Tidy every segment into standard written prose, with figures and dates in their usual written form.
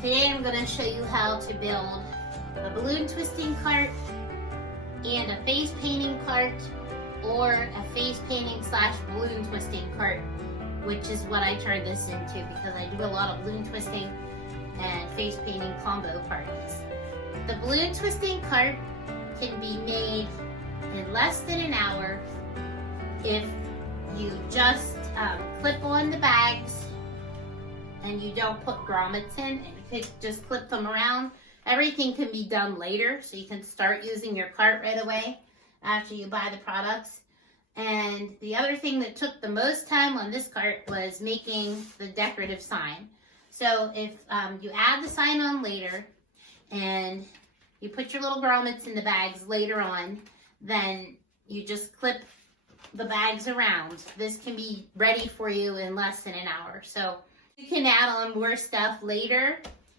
Today I'm going to show you how to build a balloon twisting cart and a face painting cart, or a face painting / balloon twisting cart, which is what I turned this into because I do a lot of balloon twisting and face painting combo parties. The balloon twisting cart can be made in less than an hour if you just clip on the bags and you don't put grommets in, and you could just clip them around. Everything can be done later, so you can start using your cart right away after you buy the products. And the other thing that took the most time on this cart was making the decorative sign. So if you add the sign on later and you put your little grommets in the bags later on, then you just clip the bags around. This can be ready for you in less than an hour. So you can add on more stuff later,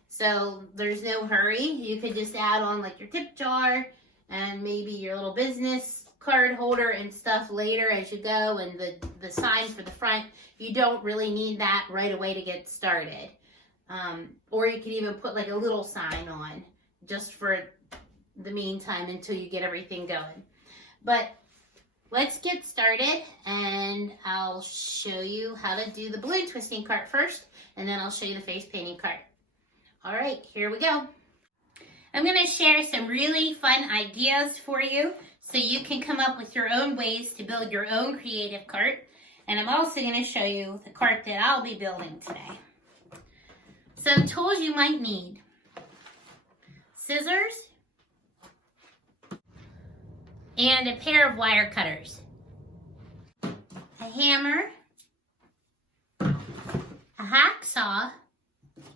so there's no hurry. You could just add on like your tip jar and maybe your little business card holder and stuff later as you go, and the sign for the front. You don't really need that right away to get started. Or you could even put like a little sign on just for the meantime until you get everything going. But let's get started, and I'll show you how to do the balloon twisting cart first, and then I'll show you the face painting cart. All right, here we go. I'm going to share some really fun ideas for you so you can come up with your own ways to build your own creative cart. And I'm also going to show you the cart that I'll be building today. So tools you might need: scissors and a pair of wire cutters, a hammer, a hacksaw,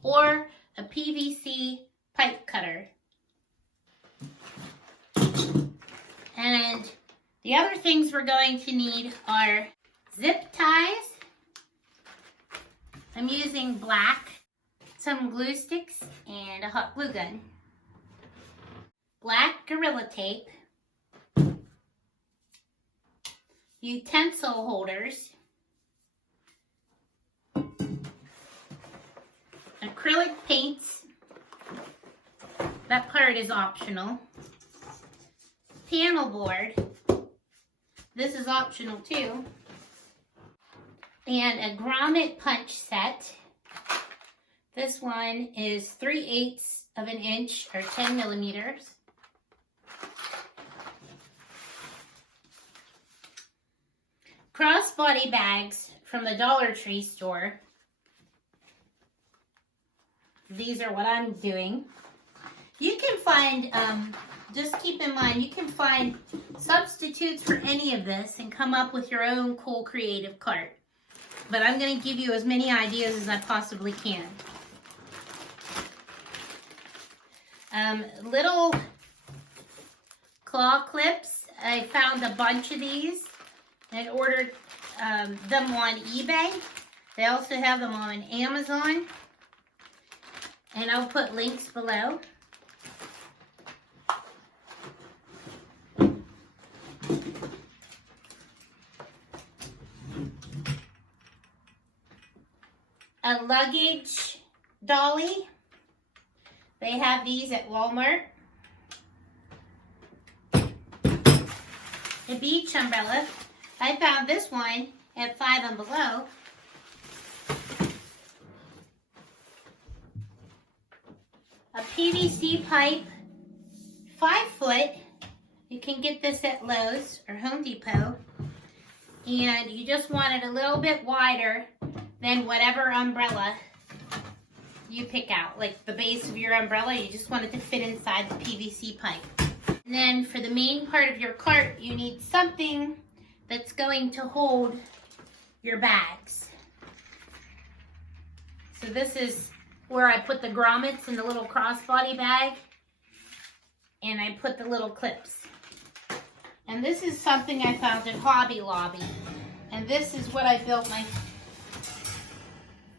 or a PVC pipe cutter. And the other things we're going to need are zip ties. I'm using black, some glue sticks, and a hot glue gun. Black Gorilla Tape, utensil holders, acrylic paints, that part is optional, panel board, this is optional too, and a grommet punch set. This one is 3/8 of an inch or 10 millimeters. Crossbody bags from the Dollar Tree store. These are what I'm doing. You can find, just keep in mind, you can find substitutes for any of this and come up with your own cool creative cart. But I'm going to give you as many ideas as I possibly can. Little claw clips. I found a bunch of these and ordered them on eBay. They also have them on Amazon, and I'll put links below. A luggage dolly. They have these at Walmart. A beach umbrella. I found this one at Five and Below. A PVC pipe, 5 foot. You can get this at Lowe's or Home Depot. And you just want it a little bit wider than whatever umbrella you pick out. Like the base of your umbrella, you just want it to fit inside the PVC pipe. And then for the main part of your cart, you need something that's going to hold your bags. So this is where I put the grommets in the little crossbody bag, and I put the little clips. And this is something I found at Hobby Lobby. And this is what I built my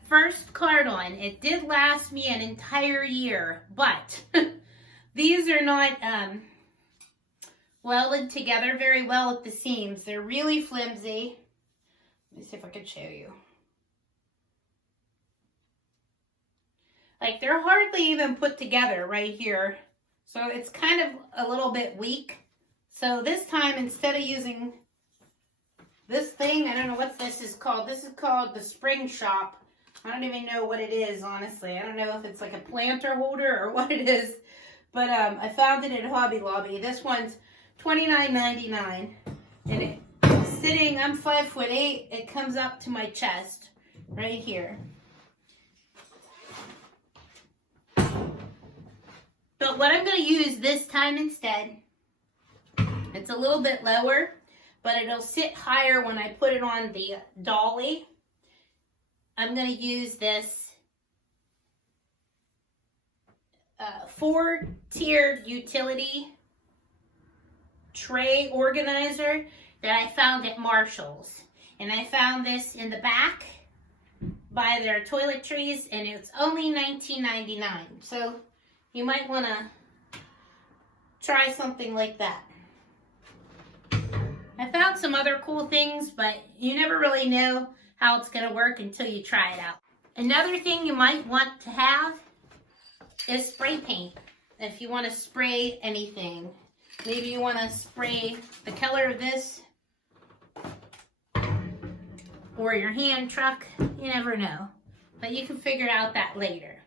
first cart on. It did last me an entire year, but these are not welded together very well at the seams. They're really flimsy. Let me see if I can show you. Like they're hardly even put together right here. So it's kind of a little bit weak. So this time, instead of using this thing, I don't know what this is called. This is called the Spring Shop. I don't even know what it is, honestly. I don't know if it's like a planter holder or what it is. But I found it at Hobby Lobby. This one's $29.99. And it's sitting, I'm 5'8". It comes up to my chest right here. But what I'm going to use this time instead, it's a little bit lower, but it'll sit higher when I put it on the dolly. I'm going to use this 4-tiered utility tray organizer that I found at Marshall's. And I found this in the back by their toiletries, and it's only $19.99. So you might want to try something like that. I found some other cool things, but you never really know how it's going to work until you try it out. Another thing you might want to have is spray paint. If you want to spray anything, maybe you want to spray the color of this or your hand truck. You never know, but you can figure out that later.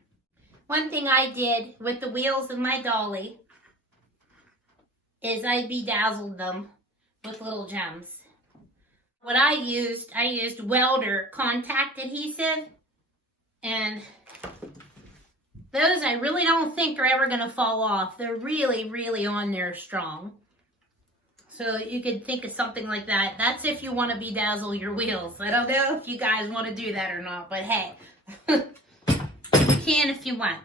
One thing I did with the wheels of my dolly is I bedazzled them with little gems. What I used welder contact adhesive, and those I really don't think are ever going to fall off. They're really, really on there strong. So you could think of something like that. That's if you want to bedazzle your wheels. I don't know if you guys want to do that or not, but hey, you can if you want.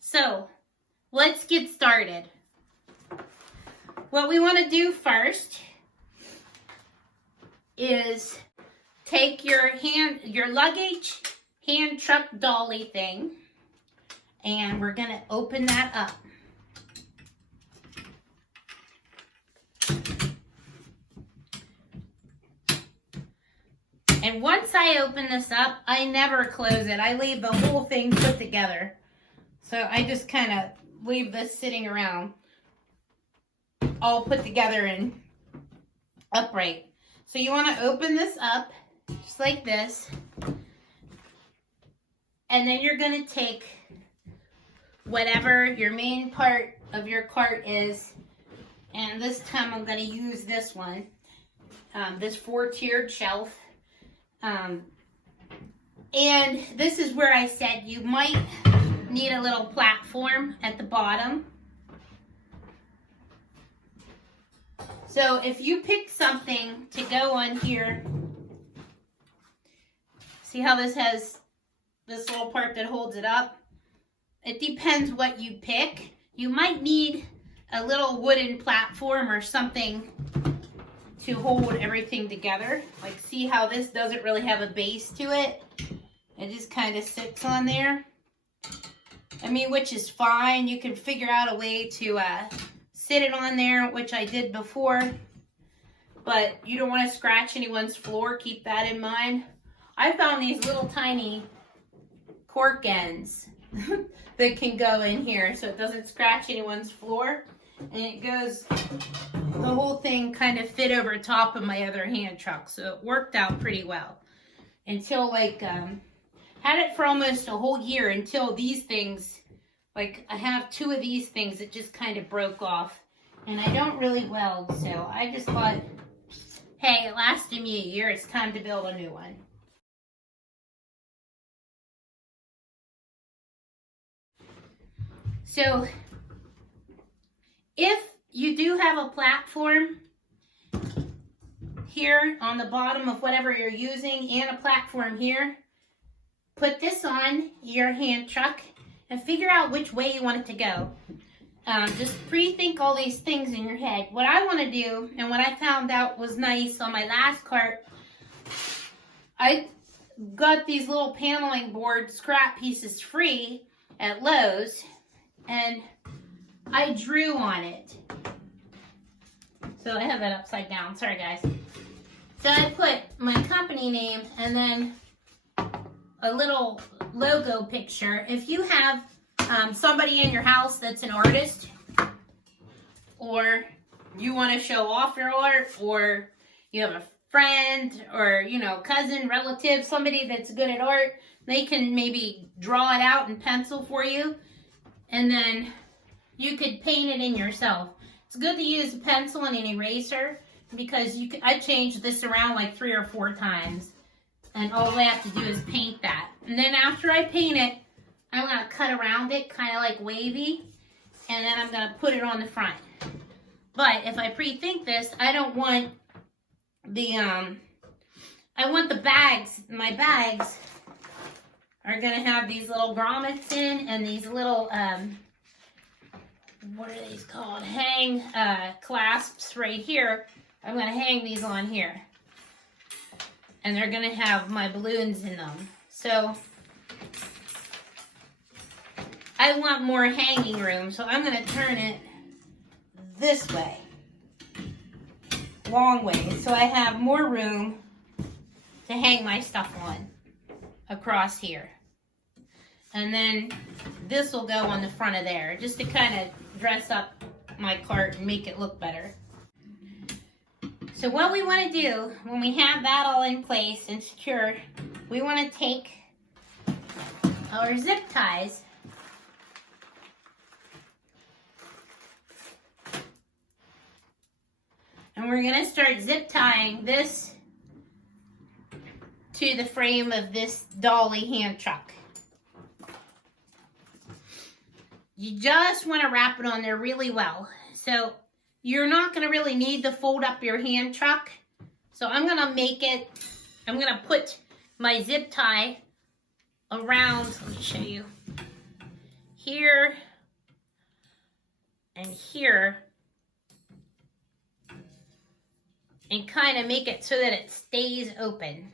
So let's get started. What we want to do first is take your luggage hand truck dolly thing, and we're going to open that up. And once I open this up, I never close it. I leave the whole thing put together. So I just kind of leave this sitting around all put together and upright. So you want to open this up just like this. And then you're going to take whatever your main part of your cart is. And this time I'm going to use this one, this 4-tiered shelf. And this is where I said you might need a little platform at the bottom. So if you pick something to go on here, see how this has this little part that holds it up? It depends what you pick. You might need a little wooden platform or something to hold everything together. Like, see how this doesn't really have a base to it? It just kind of sits on there. I mean, which is fine. You can figure out a way to sit it on there, which I did before. But you don't want to scratch anyone's floor. Keep that in mind. I found these little tiny cork ends that can go in here so it doesn't scratch anyone's floor. And it goes, the whole thing kind of fit over top of my other hand truck. So it worked out pretty well. Until like, had it for almost a whole year until these things, like I have 2 of these things that just kind of broke off. And I don't really weld, so I just thought, hey, it lasted me a year. It's time to build a new one. So if you do have a platform here on the bottom of whatever you're using and a platform here, put this on your hand truck and figure out which way you want it to go. Just pre-think all these things in your head. What I want to do, and what I found out was nice on my last cart, I got these little paneling board scrap pieces free at Lowe's, and I drew on it. So I have that upside down. Sorry, guys. So I put my company name and then a little logo picture. If you have somebody in your house that's an artist, or you want to show off your art, or you have a friend or, you know, cousin, relative, somebody that's good at art, they can maybe draw it out in pencil for you, and then you could paint it in yourself. It's good to use a pencil and an eraser, because I changed this around like 3 or 4 times, and all I have to do is paint that. And then after I paint it, I'm going to cut around it, kind of like wavy, and then I'm going to put it on the front. But if I pre-think this, I don't want the, I want the bags. My bags are going to have these little grommets in, and these little, what are these called? Hang clasps right here. I'm going to hang these on here. And they're going to have my balloons in them. So I want more hanging room, so I'm going to turn it this way. Long way. So I have more room to hang my stuff on across here. And then this will go on the front of there, just to kind of dress up my cart and make it look better. So what we want to do when we have that all in place and secure, we want to take our zip ties and we're going to start zip tying this to the frame of this dolly hand truck. You just want to wrap it on there really well. So you're not going to really need to fold up your hand truck. So I'm going to make it, I'm going to put my zip tie around, let me show you, here and here, and kind of make it so that it stays open.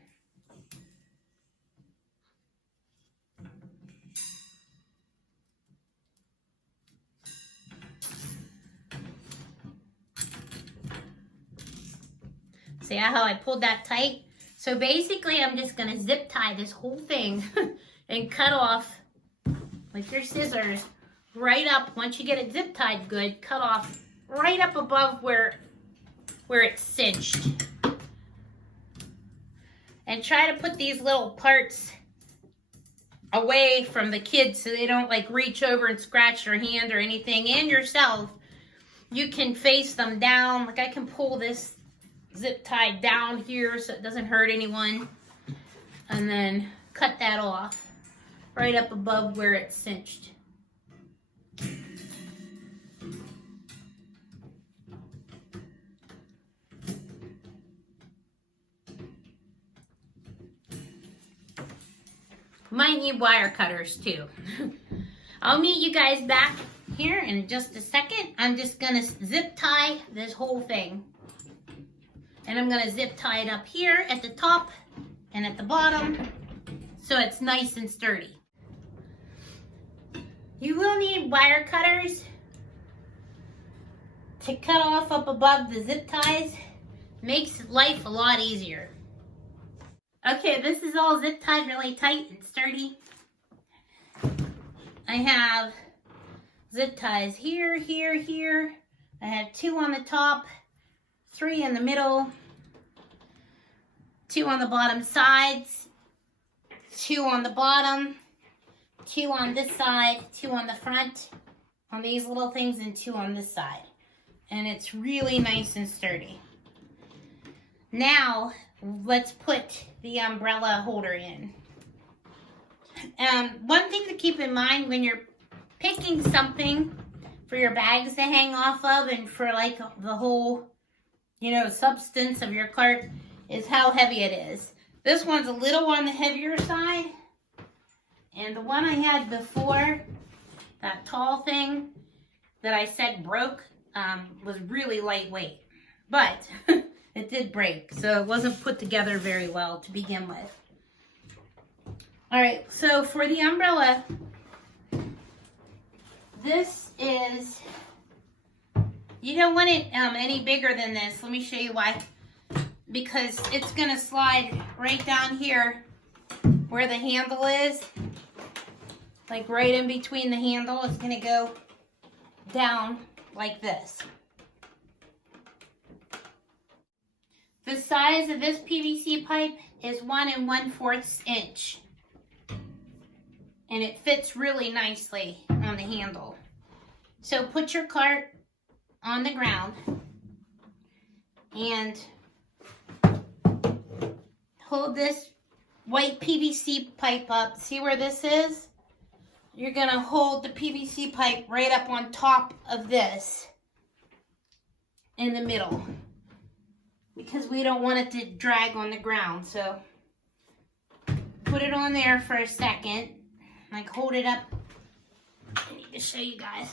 See how I pulled that tight? So basically I'm just going to zip tie this whole thing and cut off with your scissors right up. Once you get it zip tied good, cut off right up above where it's cinched. And try to put these little parts away from the kids so they don't like reach over and scratch their hand or anything. And yourself, you can face them down. Like I can pull this zip tie down here so it doesn't hurt anyone, and then cut that off right up above where it's cinched. Might need wire cutters too. I'll meet you guys back here in just a second. I'm just gonna zip tie this whole thing. And I'm going to zip tie it up here at the top and at the bottom so it's nice and sturdy. You will need wire cutters to cut off up above the zip ties. Makes life a lot easier. Okay, this is all zip tied really tight and sturdy. I have zip ties here, here, here. I have 2 on the top, 3 in the middle, 2 on the bottom sides, 2 on the bottom, 2 on this side, 2 on the front, on these little things, and 2 on this side. And it's really nice and sturdy. Now, let's put the umbrella holder in. One thing to keep in mind when you're picking something for your bags to hang off of and for like the whole, you know, substance of your cart is how heavy it is. This one's a little on the heavier side, and the one I had before, that tall thing that I said broke, was really lightweight, but it did break, so it wasn't put together very well to begin with. All right, so for the umbrella, this is, you don't want it any bigger than this. Let me show you why. Because it's gonna slide right down here where the handle is, like right in between the handle, it's going to go down like this. The size of this PVC pipe is 1 1/4 inch. And it fits really nicely on the handle. So put your cart on the ground and hold this white PVC pipe up. See where this is? You're gonna hold the PVC pipe right up on top of this in the middle because we don't want it to drag on the ground. So put it on there for a second, like hold it up. I need to show you guys.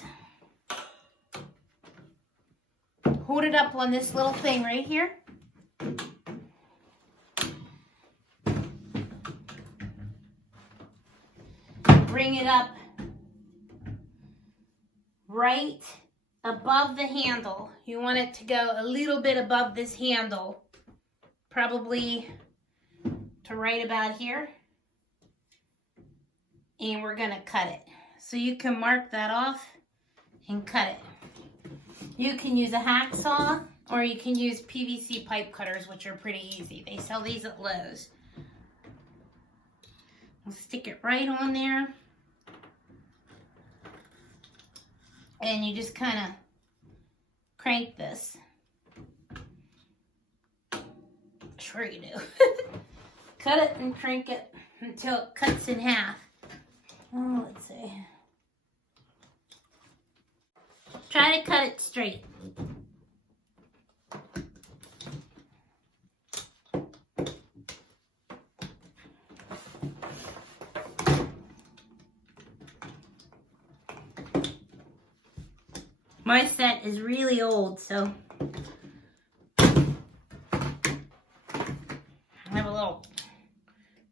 Hold it up on this little thing right here. Bring it up right above the handle. You want it to go a little bit above this handle, probably to right about here. And we're gonna cut it. So you can mark that off and cut it. You can use a hacksaw or you can use PVC pipe cutters, which are pretty easy. They sell these at Lowe's. We'll stick it right on there. And you just kind of crank this. Sure you do. Cut it and crank it until it cuts in half. Oh, let's see. Try to cut it straight. My set is really old, so I have a little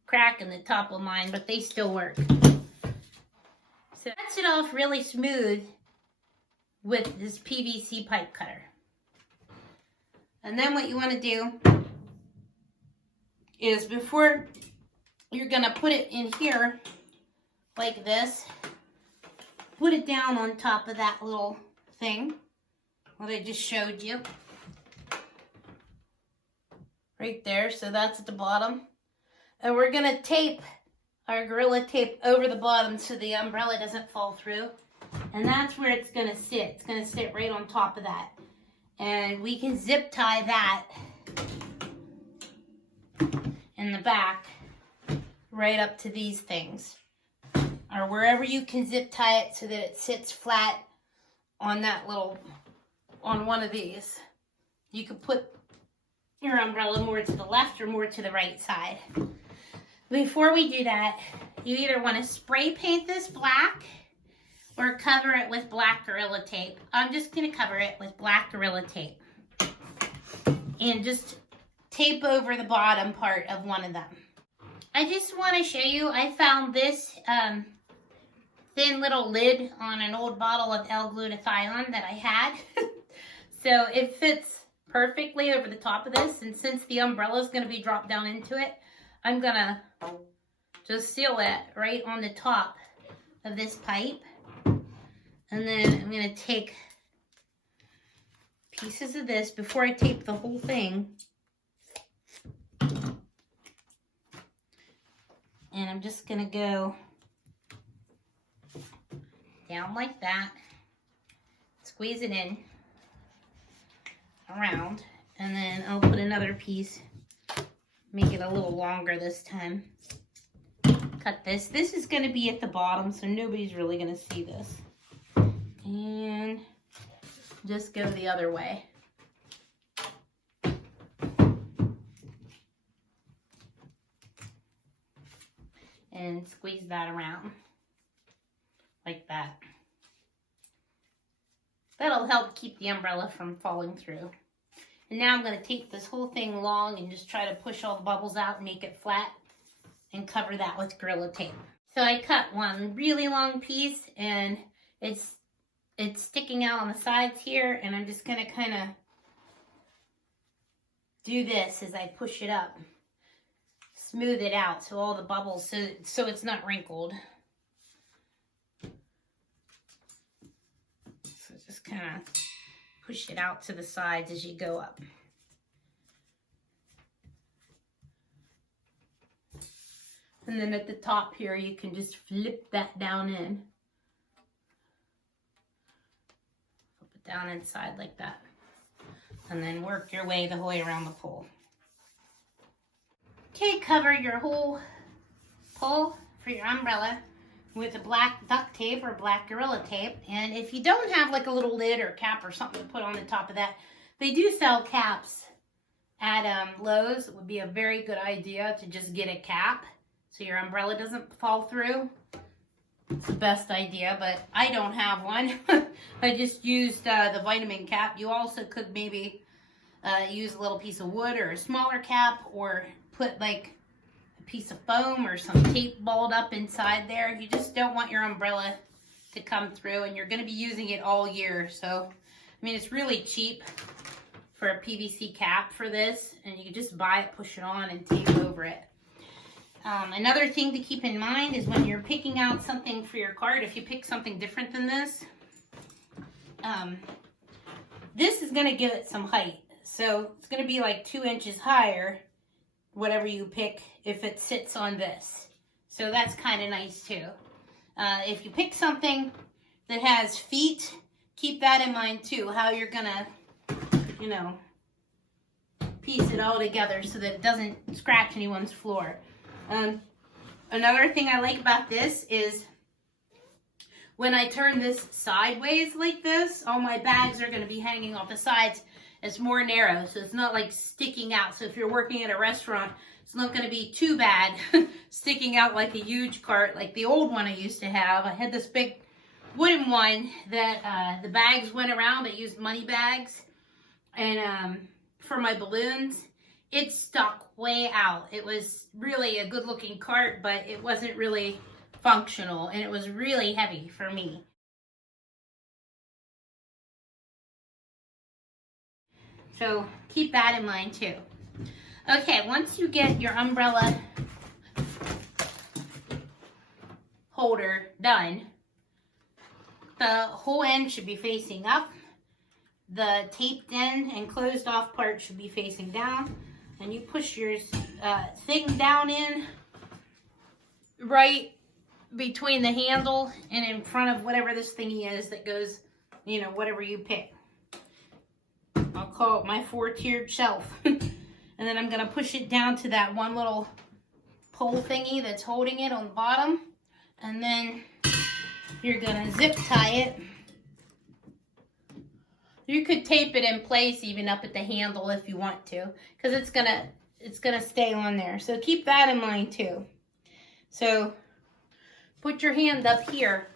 crack in the top of mine, but they still work. So cuts it off really smooth with this PVC pipe cutter. And then what you want to do is before you're going to put it in here like this, put it down on top of that little thing what I just showed you. Right there, so that's at the bottom. And we're going to tape our Gorilla Tape over the bottom so the umbrella doesn't fall through. And that's where it's going to sit. It's going to sit right on top of that. And we can zip tie that in the back right up to these things. Or wherever you can zip tie it so that it sits flat on that little, on one of these. You could put your umbrella more to the left or more to the right side. Before we do that, you either want to spray paint this black or cover it with black Gorilla Tape. I'm just going to cover it with black Gorilla Tape. And just tape over the bottom part of one of them. I just want to show you, I found this thin little lid on an old bottle of L-glutathione that I had. So it fits perfectly over the top of this, and since the umbrella is going to be dropped down into it, I'm going to just seal it right on the top of this pipe. And then I'm going to take pieces of this before I tape the whole thing. And I'm just going to go down like that, squeeze it in, around, and then I'll put another piece, make it a little longer this time. Cut this. This is going to be at the bottom, so nobody's really going to see this. And just go the other way. And squeeze that around. Like that. That'll help keep the umbrella from falling through. And now I'm going to take this whole thing long and just try to push all the bubbles out and make it flat and cover that with Gorilla Tape. So I cut one really long piece and it's sticking out on the sides here, and I'm just going to kind of do this as I push it up. smooth it out so all the bubbles, so it's not wrinkled. So just kind of push it out to the sides as you go up. And then at the top here, you can just flip that down in. Flip it down inside like that. And then work your way the whole way around the pole. Okay, cover your whole pole for your umbrella with a black duct tape or black Gorilla Tape. And if you don't have like a little lid or cap or something to put on the top of that, they do sell caps at Lowe's. It would be a very good idea to just get a cap so your umbrella doesn't fall through. It's the best idea, but I don't have one. I just used the vitamin cap. You also could maybe use a little piece of wood or a smaller cap, or put like a piece of foam or some tape balled up inside there. You just don't want your umbrella to come through, and you're going to be using it all year. So, I mean, it's really cheap for a PVC cap for this, and you can just buy it, push it on, and tape over it. Another thing to keep in mind is when you're picking out something for your cart, if you pick something different than this, this is going to give it some height. So it's going to be like 2 inches higher, whatever you pick, if it sits on this. So that's kind of nice too. If you pick something that has feet, keep that in mind too, how you're going to, you know, piece it all together so that it doesn't scratch anyone's floor. Another thing I like about this is when I turn this sideways like this, all my bags are going to be hanging off the sides. It's more narrow, so it's not like sticking out. So if you're working at a restaurant, it's not going to be too bad sticking out like a huge cart like the old one I used to have. I had this big wooden one that the bags went around. I used money bags, and for my balloons, it stuck way out. It was really a good looking cart, but it wasn't really functional, and it was really heavy for me. So keep that in mind too. Okay, once you get your umbrella holder done, the whole end should be facing up. The taped end and closed off part should be facing down. And you push your thing down in right between the handle and in front of whatever this thingy is that goes, you know, whatever you pick. I'll call it my 4-tiered shelf. And then I'm going to push it down to that one little pole thingy that's holding it on the bottom. And then you're going to zip tie it. You could tape it in place even up at the handle if you want to, because it's gonna stay on there. So keep that in mind too. So put your hand up here.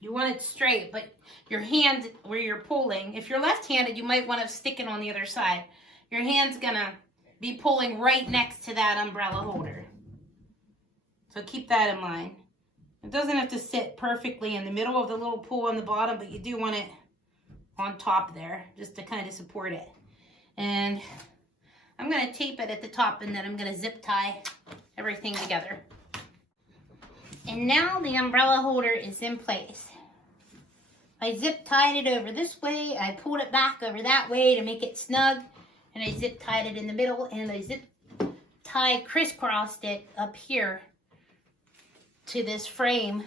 You want it straight, but your hand where you're pulling, if you're left-handed, you might want to stick it on the other side. Your hand's gonna be pulling right next to that umbrella holder. So keep that in mind. It doesn't have to sit perfectly in the middle of the little pull on the bottom, but you do want it on top there just to kind of support it. And I'm going to tape it at the top, and then I'm going to zip tie everything together. And now the umbrella holder is in place. I zip tied it over this way, I pulled it back over that way to make it snug, and I zip tied it in the middle, and I zip tie crisscrossed it up here to this frame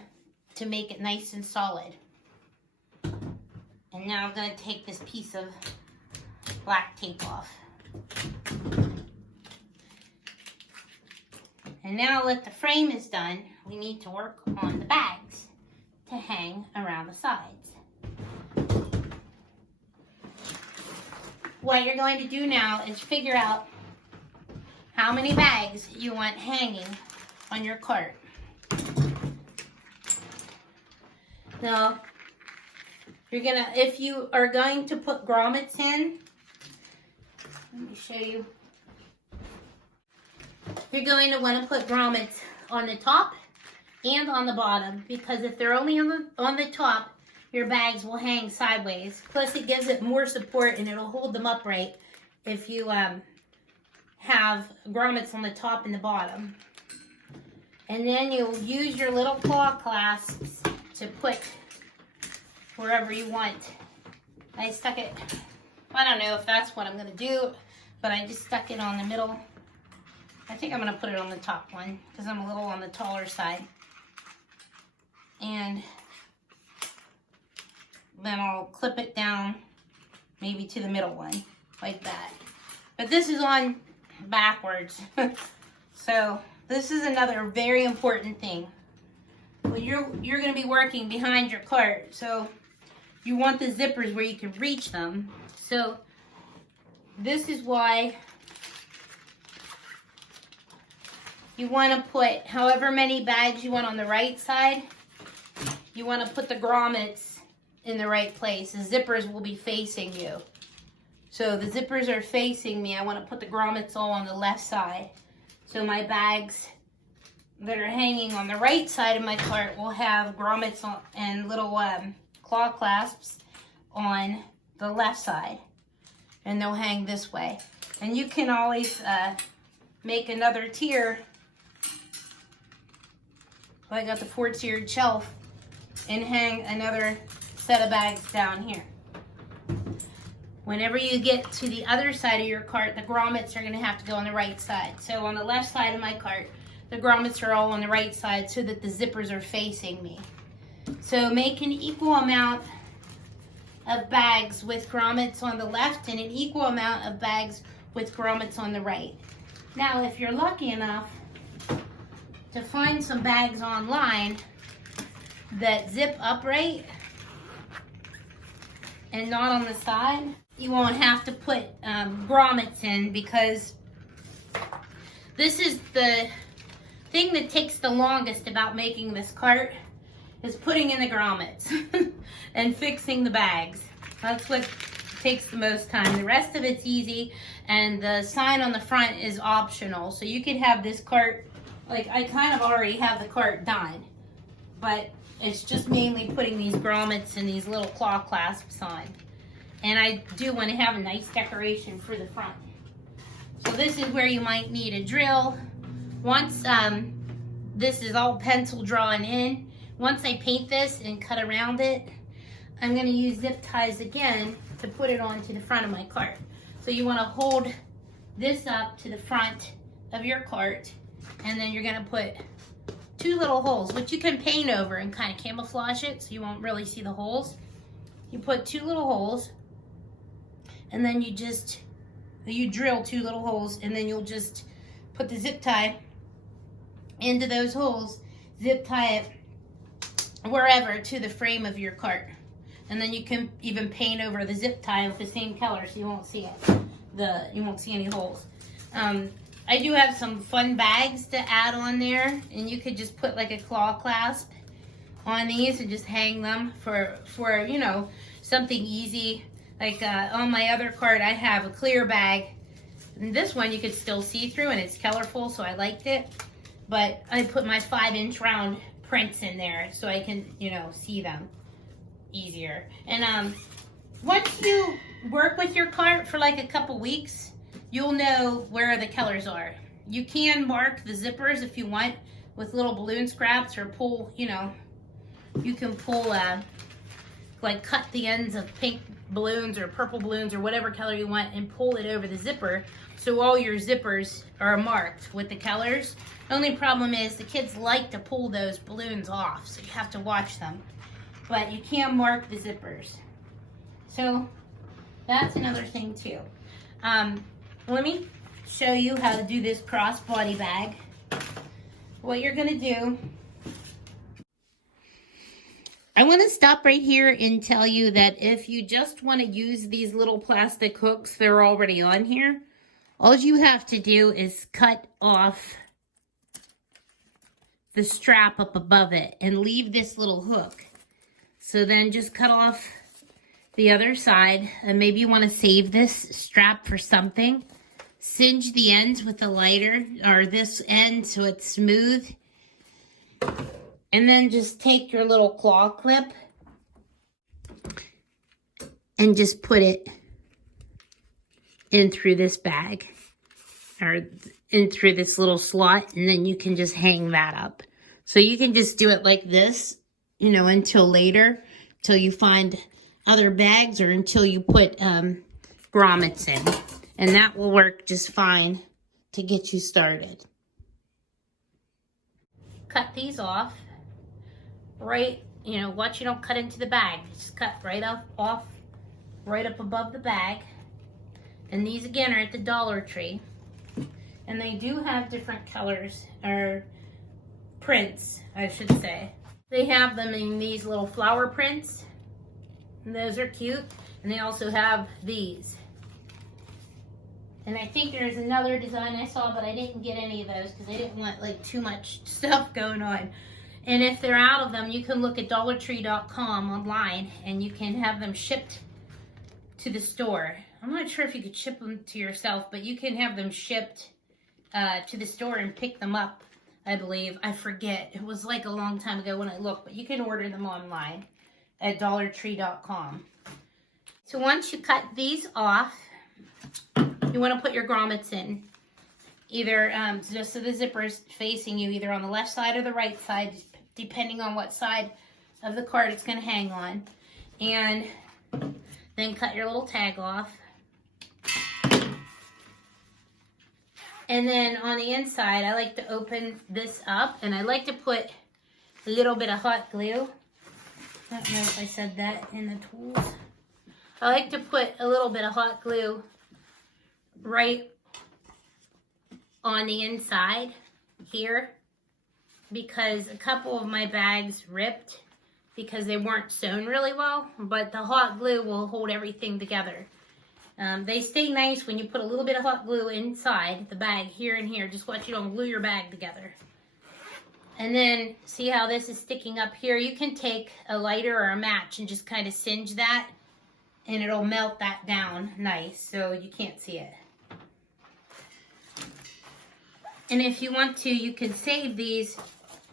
to make it nice and solid. And now I'm going to take this piece of black tape off. And now that the frame is done, we need to work on the bags to hang around the sides. What you're going to do now is figure out how many bags you want hanging on your cart. Now, if you are going to put grommets in, let me show you. You're going to want to put grommets on the top and on the bottom, because if they're only on the top, your bags will hang sideways. Plus, it gives it more support and it'll hold them upright if you have grommets on the top and the bottom. And then you'll use your little claw clasps to put wherever you want. I stuck it, I don't know if that's what I'm gonna do, but I just stuck it on the middle. I think I'm gonna put it on the top one because I'm a little on the taller side. And then I'll clip it down maybe to the middle one, like that. But this is on backwards. So this is another very important thing. Well, you're gonna be working behind your cart, so you want the zippers where you can reach them. So this is why you want to put however many bags you want on the right side. You want to put the grommets in the right place. The zippers will be facing you. So the zippers are facing me. I want to put the grommets all on the left side. So my bags that are hanging on the right side of my cart will have grommets on, and little claw clasps on the left side. And they'll hang this way. And you can always make another tier. I got the 4-tiered shelf and hang another set of bags down here. Whenever you get to the other side of your cart, the grommets are going to have to go on the right side. So on the left side of my cart, the grommets are all on the right side so that the zippers are facing me. So make an equal amount of bags with grommets on the left and an equal amount of bags with grommets on the right. Now, if you're lucky enough to find some bags online that zip upright and not on the side, you won't have to put grommets in, because this is the thing that takes the longest about making this cart, is putting in the grommets and fixing the bags. That's what takes the most time. The rest of it's easy, and the sign on the front is optional. So you could have this cart, like I kind of already have the cart done, but it's just mainly putting these grommets and these little claw clasps on. And I do want to have a nice decoration for the front. So this is where you might need a drill. Once this is all pencil drawn in, once I paint this and cut around it, I'm going to use zip ties again to put it onto the front of my cart. So you want to hold this up to the front of your cart, and then you're going to put 2 little holes, which you can paint over and kind of camouflage it so you won't really see the holes. You put 2 little holes, and then you drill 2 little holes, and then you'll just put the zip tie into those holes, zip tie it wherever to the frame of your cart. And then you can even paint over the zip tie with the same color so you won't see it. You won't see any holes. I do have some fun bags to add on there, and you could just put like a claw clasp on these and just hang them for you know, something easy. Like on my other cart, I have a clear bag. And this one you could still see through, and it's colorful, so I liked it. But I put my 5-inch round prints in there so I can, you know, see them easier. And once you work with your cart for like a couple weeks, you'll know where the colors are. You can mark the zippers if you want with little balloon scraps, or pull, you know, you can pull like cut the ends of pink balloons or purple balloons or whatever color you want and pull it over the zipper, so all your zippers are marked with the colors. The only problem is the kids like to pull those balloons off, so you have to watch them. But you can mark the zippers. So that's another thing too. Let me show you how to do this crossbody bag. What you're gonna do, I want to stop right here and tell you that if you just want to use these little plastic hooks, they're already on here. All you have to do is cut off the strap up above it and leave this little hook. So then just cut off the other side, and maybe you want to save this strap for something. Singe the ends with the lighter, or this end, so it's smooth. And then just take your little claw clip and just put it in through this bag. or in through this little slot, and then you can just hang that up. So you can just do it like this, you know, until later, till you find other bags or until you put grommets in. And that will work just fine to get you started. Cut these off, right, you know, watch you don't cut into the bag. Just cut right off, right up above the bag. And these again are at the Dollar Tree. And they do have different colors, or prints, I should say. They have them in these little flower prints. And those are cute. And they also have these. And I think there's another design I saw, but I didn't get any of those because I didn't want like too much stuff going on. And if they're out of them, you can look at dollartree.com online and you can have them shipped to the store. I'm not sure if you could ship them to yourself, but you can have them shipped to the store and pick them up, I believe. I forget. It was like a long time ago when I looked, but you can order them online at dollartree.com. So once you cut these off, you want to put your grommets in. Either just so the zipper is facing you, either on the left side or the right side, depending on what side of the card it's going to hang on. And then cut your little tag off. And then on the inside, I like to open this up, and I like to put a little bit of hot glue. I don't know if I said that in the tools. I like to put a little bit of hot glue right on the inside here, because a couple of my bags ripped because they weren't sewn really well, but the hot glue will hold everything together. They stay nice when you put a little bit of hot glue inside the bag here and here. Just watch you don't glue your bag together. And then see how this is sticking up here? You can take a lighter or a match and just kind of singe that, and it'll melt that down nice so you can't see it. And if you want to, you can save these.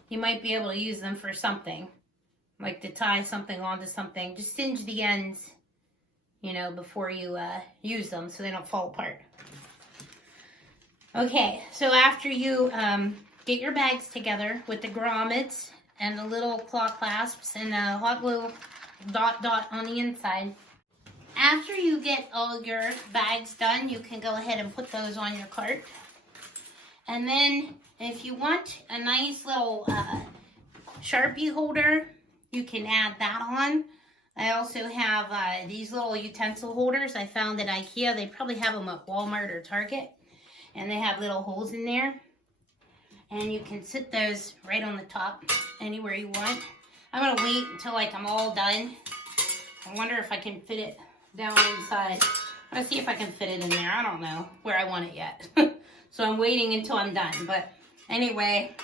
You might be able to use them for something, like to tie something onto something. Just singe the ends, you know, before you use them so they don't fall apart. Okay, so after you get your bags together with the grommets and the little claw clasps and the hot glue dot on the inside, after you get all your bags done, you can go ahead and put those on your cart. And then if you want a nice little Sharpie holder, you can add that on. I also have these little utensil holders I found at IKEA. They probably have them at Walmart or Target. And they have little holes in there. And you can sit those right on the top anywhere you want. I'm going to wait until like I'm all done. I wonder if I can fit it down inside. Let's see if I can fit it in there. I don't know where I want it yet. So I'm waiting until I'm done. But anyway,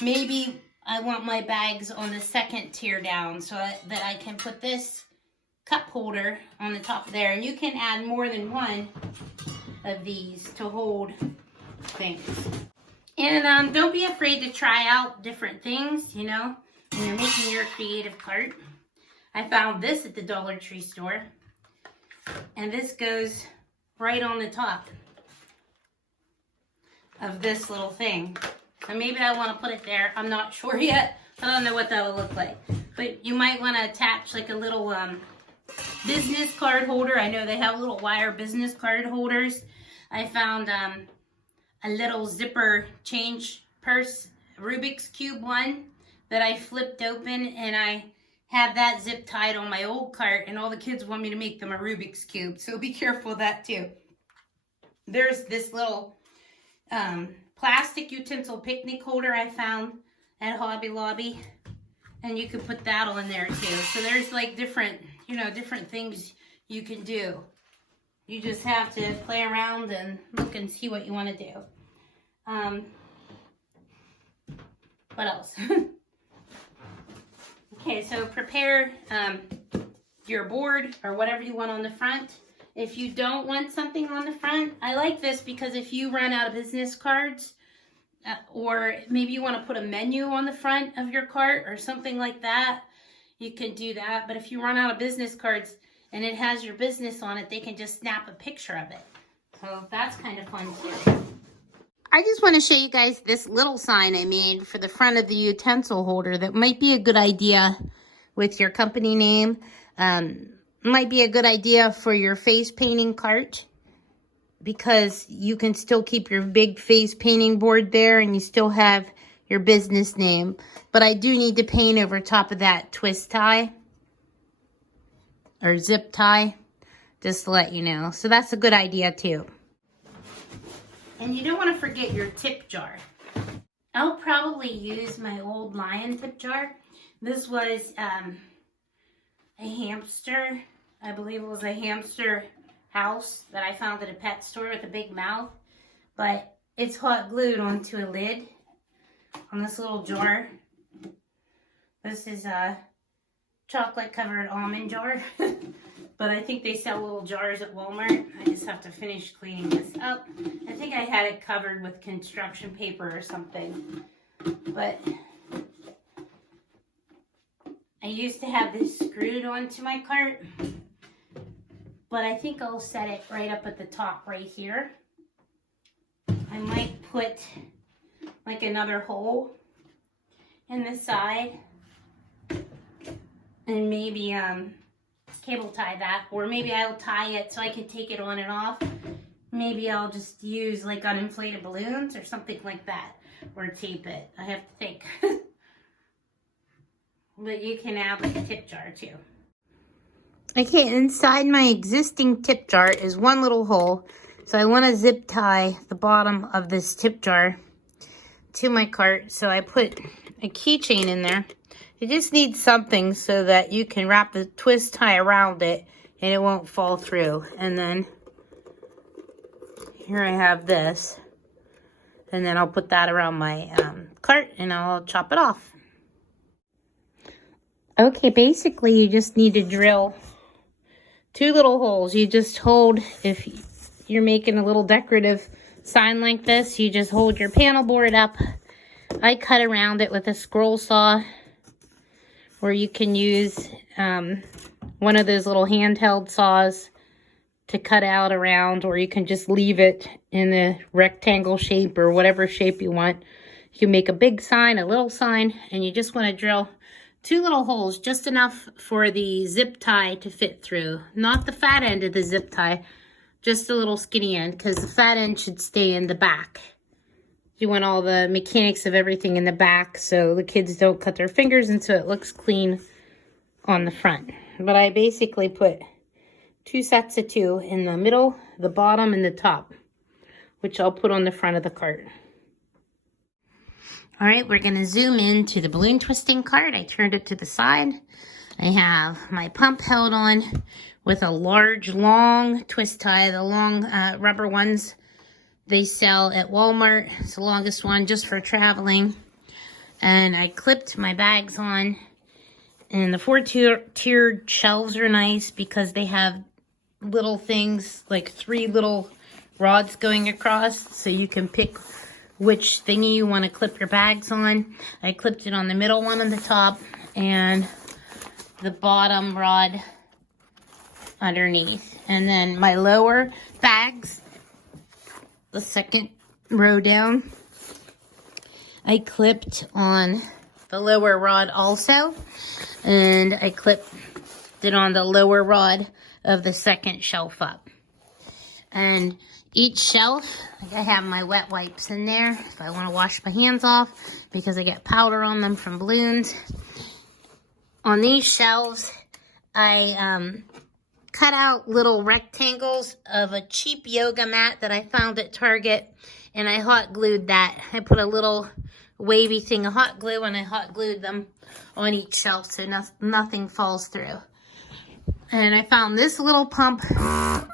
maybe I want my bags on the second tier down so that I can put this cup holder on the top there. And you can add more than one of these to hold things. And don't be afraid to try out different things, you know, when you're making your creative cart. I found this at the Dollar Tree store. And this goes right on the top of this little thing. So maybe I want to put it there. I'm not sure yet. I don't know what that will look like. But you might want to attach like a little business card holder. I know they have little wire business card holders. I found a little zipper change purse, Rubik's Cube one that I flipped open, and I had that zip tied on my old cart, and all the kids want me to make them a Rubik's Cube. So be careful of that too. There's this little plastic utensil picnic holder I found at Hobby Lobby, and you can put that on there too. So there's like different, you know, different things you can do. You just have to play around and look and see what you want to do. What else? Okay, so prepare your board or whatever you want on the front. If you don't want something on the front, I like this because if you run out of business cards, or maybe you want to put a menu on the front of your cart or something like that, you can do that. But if you run out of business cards and it has your business on it, they can just snap a picture of it. So that's kind of fun too. I just want to show you guys this little sign I made for the front of the utensil holder that might be a good idea with your company name. Might be a good idea for your face painting cart, because you can still keep your big face painting board there and you still have your business name. But I do need to paint over top of that twist tie or zip tie, just to let you know. So that's a good idea too. And you don't want to forget your tip jar. I'll probably use my old lion tip jar. This was a hamster. I believe it was a hamster house that I found at a pet store with a big mouth. But it's hot glued onto a lid on this little jar. This is a chocolate covered almond jar. But I think they sell little jars at Walmart. I just have to finish cleaning this up. I think I had it covered with construction paper or something. But I used to have this screwed onto my cart. But I think I'll set it right up at the top right here. I might put like another hole in the side. And maybe cable tie that, or maybe I'll tie it so I can take it on and off. Maybe I'll just use like uninflated balloons or something like that, or tape it. I have to think. But you can add like a tip jar too. Okay, inside my existing tip jar is one little hole. So I want to zip tie the bottom of this tip jar to my cart. So I put a keychain in there. You just need something so that you can wrap the twist tie around it and it won't fall through. And then here I have this. And then I'll put that around my cart and I'll chop it off. Okay, basically you just need to drill 2 little holes. You just hold, if you're making a little decorative sign like this, you just hold your panel board up. I cut around it with a scroll saw. Or you can use one of those little handheld saws to cut out around, or you can just leave it in a rectangle shape or whatever shape you want. You can make a big sign, a little sign, and you just want to drill 2 little holes, just enough for the zip tie to fit through. Not the fat end of the zip tie, just the little skinny end, because the fat end should stay in the back. You want all the mechanics of everything in the back so the kids don't cut their fingers, and so it looks clean on the front. But I basically put 2 sets of 2 in the middle, the bottom, and the top, which I'll put on the front of the cart. All right, we're going to zoom into the balloon twisting cart. I turned it to the side. I have my pump held on with a large, long twist tie, the long rubber ones they sell at Walmart. It's the longest one just for traveling. And I clipped my bags on. And the 4-tiered shelves are nice because they have little things, like 3 little rods going across. So you can pick which thingy you want to clip your bags on. I clipped it on the middle one on the top and the bottom rod underneath. And then my lower bags, the second row down, I clipped on the lower rod also, and I clipped it on the lower rod of the second shelf up. And each shelf, I have my wet wipes in there if I want to wash my hands off because I get powder on them from balloons. On these shelves, I cut out little rectangles of a cheap yoga mat that I found at Target, and I hot glued that. I put a little wavy thing of hot glue and I hot glued them on each shelf so nothing falls through. And I found this little pump on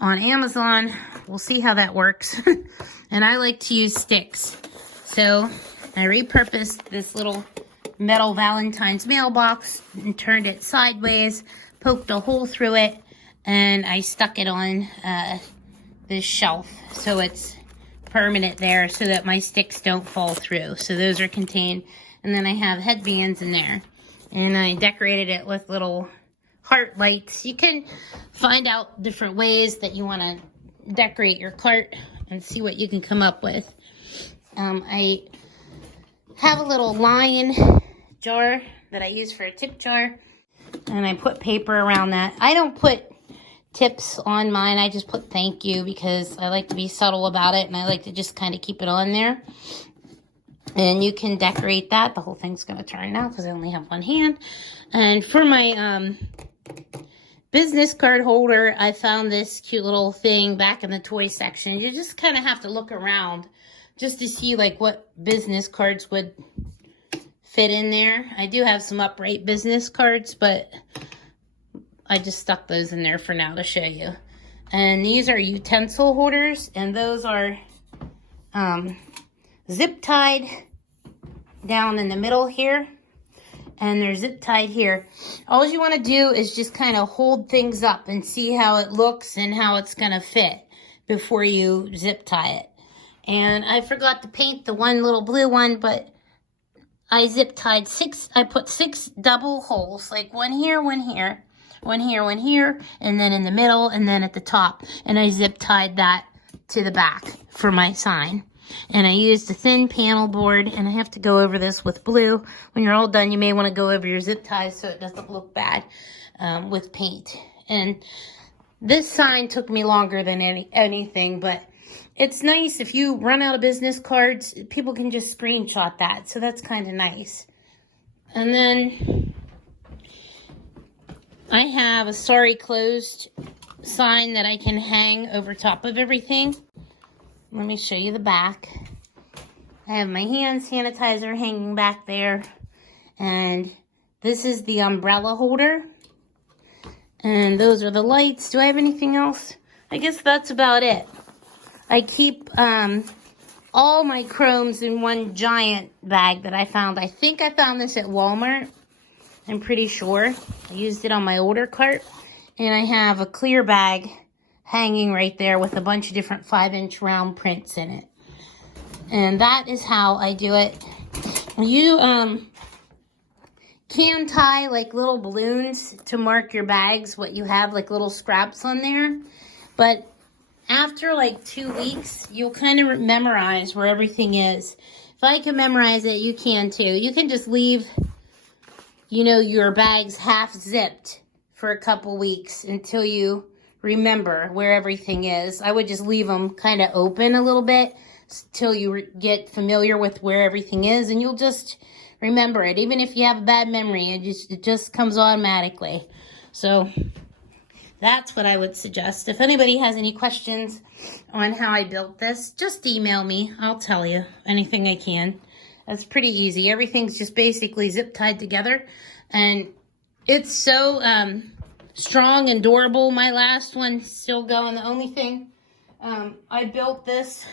Amazon. We'll see how that works. And I like to use sticks. So I repurposed this little metal Valentine's mailbox and turned it sideways, poked a hole through it, and I stuck it on this shelf so it's permanent there so that my sticks don't fall through. So those are contained. And then I have headbands in there. And I decorated it with little heart lights. You can find out different ways that you want to decorate your cart and see what you can come up with. I have a little lion jar that I use for a tip jar, and I put paper around that. I don't put tips on mine. I just put thank you because I like to be subtle about it, and I like to just kind of keep it on there. And you can decorate that. The whole thing's going to turn now because I only have one hand. And for my business card holder, I found this cute little thing back in the toy section. You just kind of have to look around just to see like what business cards would fit in there. I do have some upright business cards, but I just stuck those in there for now to show you. And these are utensil holders, and those are zip tied down in the middle here, and they're zip tied here. All you want to do is just kind of hold things up and see how it looks and how it's going to fit before you zip tie it. And I forgot to paint the one little blue one, but I zip tied I put 6 double holes, like one here, one here, one here, one here, and then in the middle, and then at the top. And I zip tied that to the back for my sign. And I used a thin panel board, and I have to go over this with blue. When you're all done, you may want to go over your zip ties so it doesn't look bad with paint. And this sign took me longer than anything, but it's nice if you run out of business cards, people can just screenshot that. So that's kind of nice. And then I have a sorry closed sign that I can hang over top of everything. Let me show you the back. I have my hand sanitizer hanging back there. And this is the umbrella holder. And those are the lights. Do I have anything else? I guess that's about it. I keep all my chromes in one giant bag that I found. I think I found this at Walmart. I'm pretty sure. I used it on my older cart. And I have a clear bag hanging right there with a bunch of different 5-inch round prints in it. And that is how I do it. You can tie like little balloons to mark your bags, what you have, like little scraps on there. But after like 2 weeks, you'll kind of memorize where everything is. If I can memorize it, you can too. You can just leave, you know, your bags half zipped for a couple weeks until you remember where everything is. I would just leave them kind of open a little bit till you get familiar with where everything is, and you'll just remember it. Even if you have a bad memory, it just comes automatically. So that's what I would suggest. If anybody has any questions on how I built this, just email me. I'll tell you anything I can. It's pretty easy. Everything's just basically zip tied together, and it's so strong and durable. My last one's still going. The only thing, I built this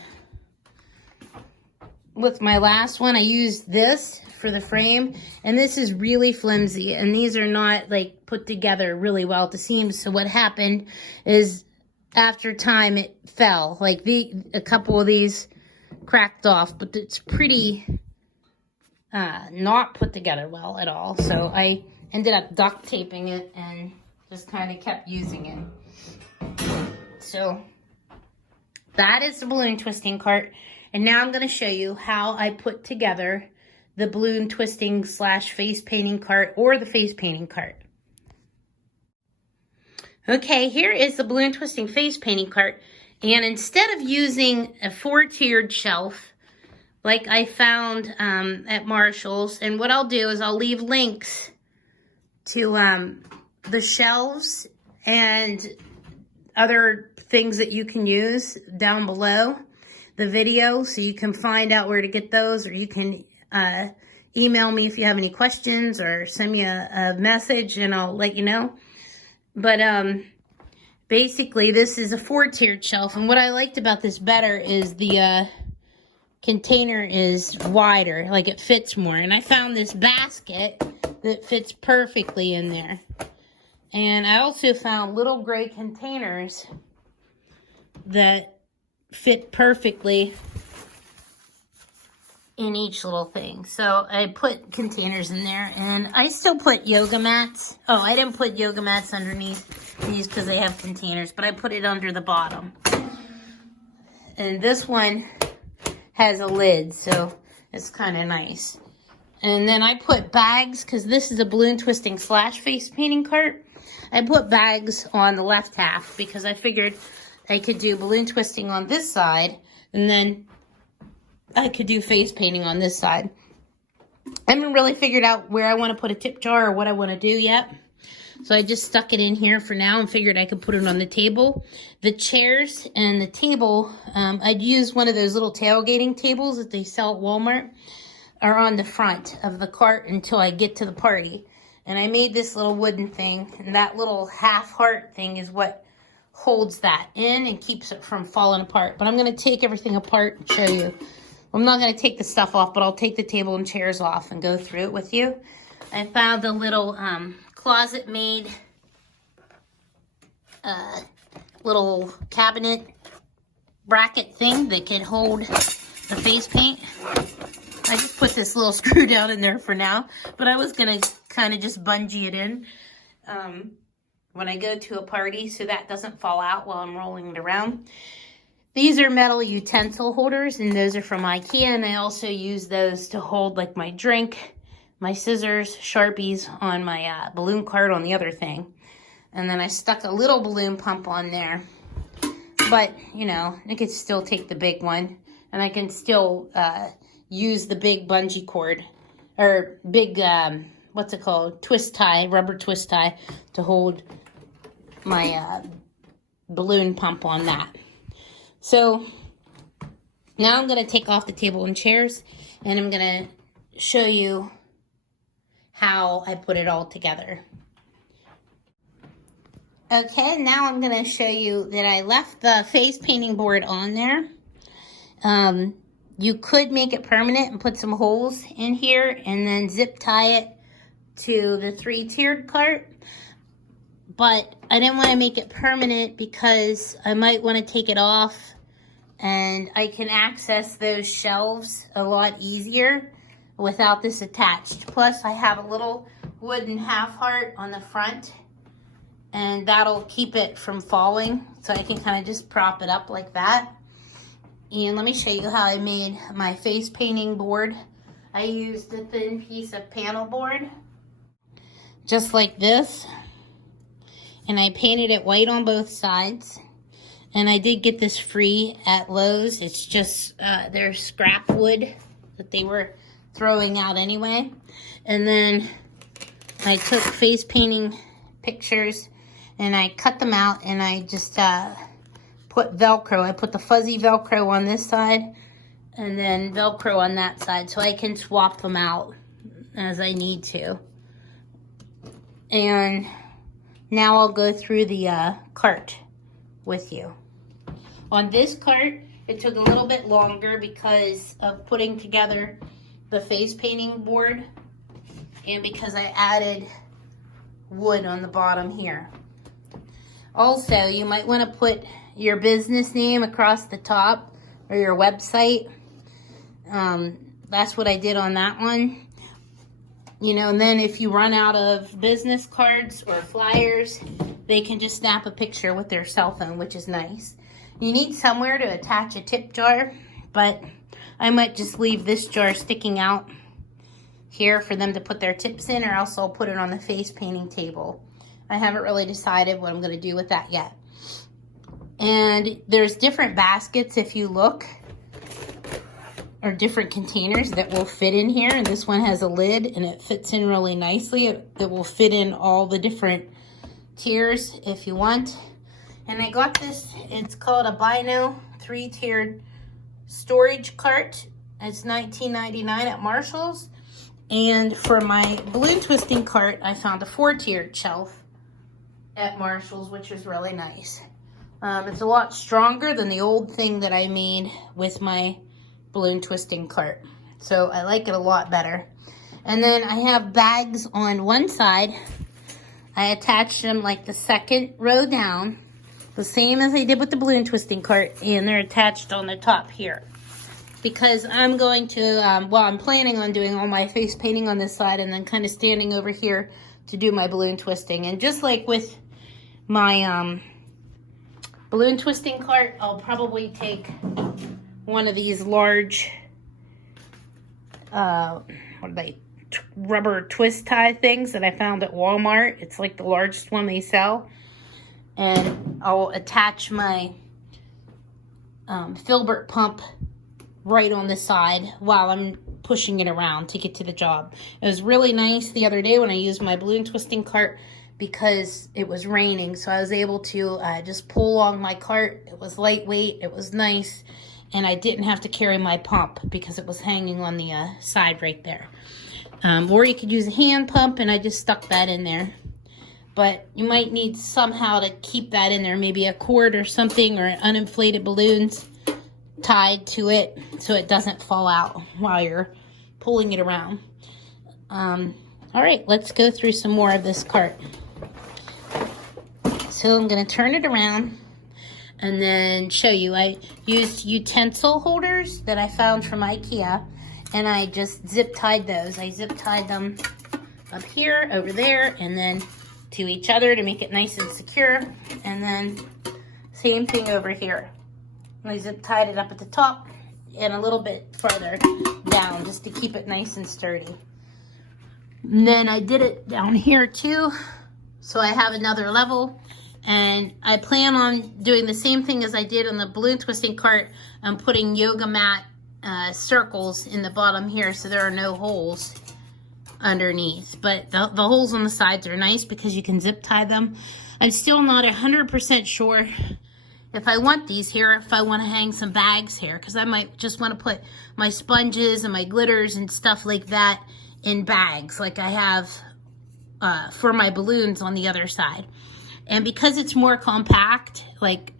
with my last one. I used this for the frame, and this is really flimsy, and these are not like put together really well at the seams. So what happened is after time it fell. Like a couple of these cracked off, but it's pretty not put together well at all. So I ended up duct taping it and just kind of kept using it. So that is the balloon twisting cart. And now I'm going to show you how I put together the balloon twisting / face painting cart, or the face painting cart. Okay, here is the balloon twisting face painting cart. And instead of using a 4-tiered shelf like I found at Marshall's, and what I'll do is I'll leave links to the shelves and other things that you can use down below the video, so you can find out where to get those, or you can email me if you have any questions, or send me a message and I'll let you know. But basically this is a 4-tiered shelf, and what I liked about this better is the container is wider, like it fits more. And I found this basket that fits perfectly in there. And I also found little gray containers that fit perfectly in each little thing. So I put containers in there, and I still put yoga mats. Oh, I didn't put yoga mats underneath these because they have containers, but I put it under the bottom. And this one has a lid, so it's kind of nice. And then I put bags, because this is a balloon twisting / face painting cart. I put bags on the left half because I figured I could do balloon twisting on this side, and then I could do face painting on this side. I haven't really figured out where I want to put a tip jar or what I want to do yet. So I just stuck it in here for now and figured I could put it on the table. The chairs and the table, I'd use one of those little tailgating tables that they sell at Walmart, are on the front of the cart until I get to the party. And I made this little wooden thing, and that little half heart thing is what holds that in and keeps it from falling apart. But I'm going to take everything apart and show you. I'm not going to take the stuff off, but I'll take the table and chairs off and go through it with you. I found a little closet made little cabinet bracket thing that can hold the face paint. I just put this little screw down in there for now, but I was going to kind of just bungee it in when I go to a party so that doesn't fall out while I'm rolling it around. These are metal utensil holders, and those are from IKEA, and I also use those to hold like my drink, my scissors, Sharpies on my balloon cart on the other thing. And then I stuck a little balloon pump on there, but you know, I could still take the big one, and I can still use the big bungee cord, or big, what's it called, twist tie, rubber twist tie, to hold my balloon pump on that. So now I'm going to take off the table and chairs, and I'm going to show you how I put it all together. Okay, now I'm going to show you that I left the face painting board on there. You could make it permanent and put some holes in here and then zip tie it to the 3-tiered cart. But I didn't want to make it permanent because I might want to take it off and I can access those shelves a lot easier without this attached. Plus, I have a little wooden half heart on the front, and that'll keep it from falling. So I can kind of just prop it up like that. And let me show you how I made my face painting board. I used a thin piece of panel board, just like this. And I painted it white on both sides. And I did get this free at Lowe's. It's just their scrap wood that they were throwing out anyway. And then I took face painting pictures and I cut them out, and I just put Velcro. I put the fuzzy Velcro on this side and then Velcro on that side, so I can swap them out as I need to. And now I'll go through the cart with you. On this cart, it took a little bit longer because of putting together the face painting board and because I added wood on the bottom here. Also, you might want to put your business name across the top or your website. That's what I did on that one. You know, and then if you run out of business cards or flyers, they can just snap a picture with their cell phone, which is nice. You need somewhere to attach a tip jar, but I might just leave this jar sticking out here for them to put their tips in, or else I'll put it on the face painting table. I haven't really decided what I'm going to do with that yet. And there's different baskets if you look, or different containers that will fit in here. And this one has a lid and it fits in really nicely. It will fit in all the different tiers if you want. And I got this, it's called a BINO 3-tiered storage cart. It's $19.99 at Marshall's. And for my balloon twisting cart, I found a 4-tiered shelf at Marshall's, which is really nice. It's a lot stronger than the old thing that I made with my balloon twisting cart. So I like it a lot better. And then I have bags on one side. I attached them like the second row down, the same as I did with the balloon twisting cart, and they're attached on the top here. Because I'm going to, I'm planning on doing all my face painting on this side and then kind of standing over here to do my balloon twisting. And just like with my balloon twisting cart, I'll probably take one of these large, what are they, rubber twist tie things that I found at Walmart. It's like the largest one they sell. And I'll attach my filbert pump right on the side while I'm pushing it around to get to the job. It was really nice the other day when I used my balloon twisting cart because it was raining, so I was able to just pull along my cart. It was lightweight, it was nice, and I didn't have to carry my pump because it was hanging on the side right there. Or you could use a hand pump, and I just stuck that in there. But you might need somehow to keep that in there, maybe a cord or something, or uninflated balloons tied to it so it doesn't fall out while you're pulling it around. All right, let's go through some more of this cart. So I'm going to turn it around and then show you. I used utensil holders that I found from IKEA, and I just zip tied those. I zip tied them up here, over there, and then to each other to make it nice and secure. And then same thing over here. I zip tied it up at the top and a little bit farther down just to keep it nice and sturdy. And then I did it down here too, so I have another level. And I plan on doing the same thing as I did on the balloon twisting cart. I'm putting yoga mat circles in the bottom here so there are no holes underneath. But the holes on the sides are nice because you can zip tie them. I'm still not 100% sure if I want these here, if I want to hang some bags here, because I might just want to put my sponges and my glitters and stuff like that in bags like I have for my balloons on the other side. And because it's more compact, like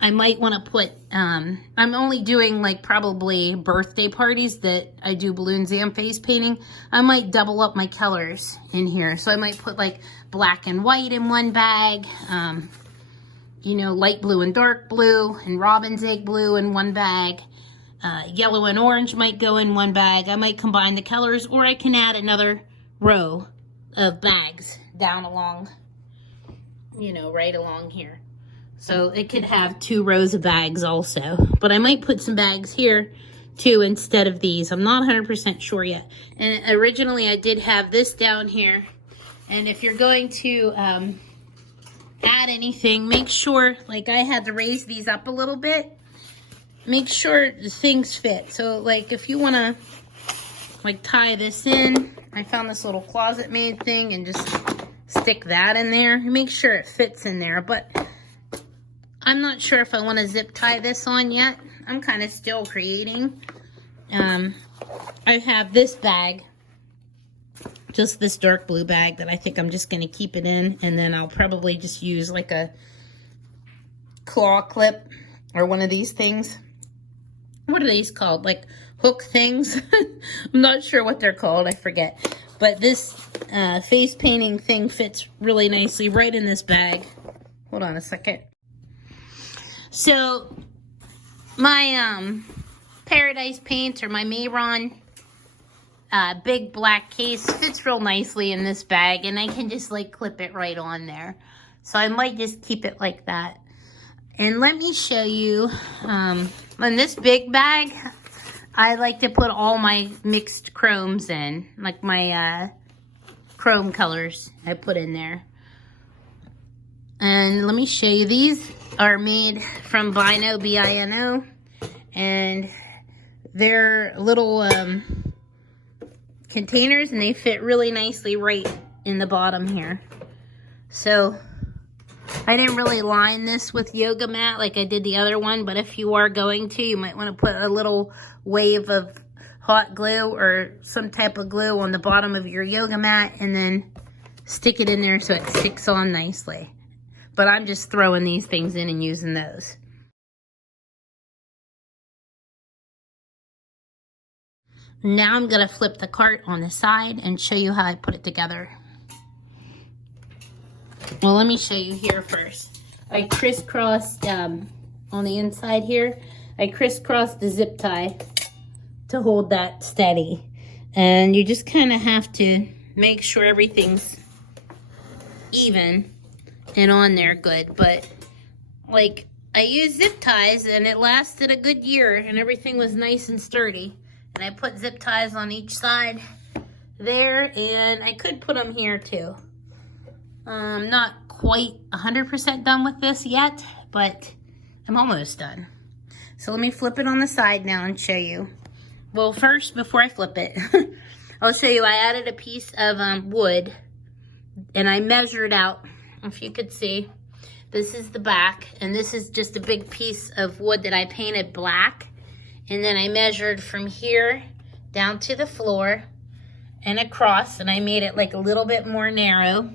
I might want to put, I'm only doing like probably birthday parties that I do balloons and face painting. I might double up my colors in here. So I might put like black and white in one bag, you know, light blue and dark blue, and robin's egg blue in one bag. Yellow and orange might go in one bag. I might combine the colors, or I can add another row of bags down along, you know, right along here. So it could have 2 rows of bags also. But I might put some bags here too instead of these. I'm not 100% sure yet. And originally I did have this down here. And if you're going to add anything, make sure, like I had to raise these up a little bit. Make sure the things fit. So like if you want to like tie this in, I found this little closet made thing and just stick that in there. Make sure it fits in there. But I'm not sure if I want to zip tie this on yet. I'm kind of still creating. I have this bag, just this dark blue bag that I think I'm just going to keep it in. And then I'll probably just use like a claw clip or one of these things. What are these called? Like hook things? I'm not sure what they're called. I forget. But this face painting thing fits really nicely right in this bag. Hold on a second. So my Paradise paint, or my Mayron big black case, fits real nicely in this bag, and I can just like clip it right on there. So I might just keep it like that. And let me show you, in this big bag, I like to put all my mixed chromes in, like my chrome colors I put in there. And let me show you, these are made from BINO, B-I-N-O, and they're little containers, and they fit really nicely right in the bottom here. So I didn't really line this with yoga mat like I did the other one, but if you are going to, you might want to put a little wave of hot glue or some type of glue on the bottom of your yoga mat and then stick it in there so it sticks on nicely. But I'm just throwing these things in and using those. Now I'm going to flip the cart on the side and show you how I put it together. Well, let me show you here first. I crisscrossed on the inside here. I crisscrossed the zip tie to hold that steady. And you just kind of have to make sure everything's even and on there good. But like I used zip ties and it lasted a good year and everything was nice and sturdy. And I put zip ties on each side there, and I could put them here too. I'm not quite 100% done with this yet, but I'm almost done. So let me flip it on the side now and show you. Well, first, before I flip it, I'll show you. I added a piece of wood and I measured out, if you could see, this is the back, and this is just a big piece of wood that I painted black. And then I measured from here down to the floor and across, and I made it like a little bit more narrow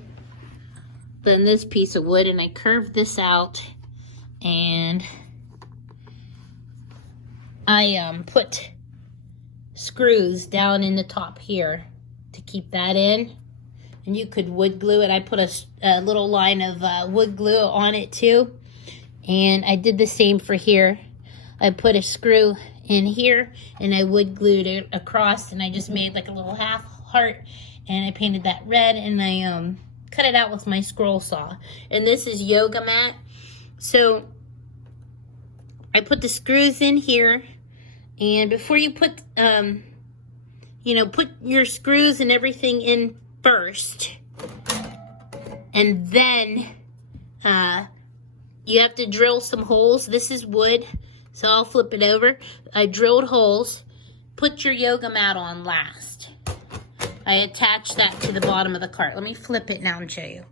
than this piece of wood, and I curved this out, and I put screws down in the top here to keep that in. And you could wood glue it. I put a little line of wood glue on it too. And I did the same for here. I put a screw in here and I wood glued it across, and I just made like a little half heart, and I painted that red, and I cut it out with my scroll saw. And this is yoga mat. So I put the screws in here, and before you put, put your screws and everything in first, and then you have to drill some holes. This is wood, so I'll flip it over. I drilled holes. Put your yoga mat on last. I attached that to the bottom of the cart. Let me flip it now and show you.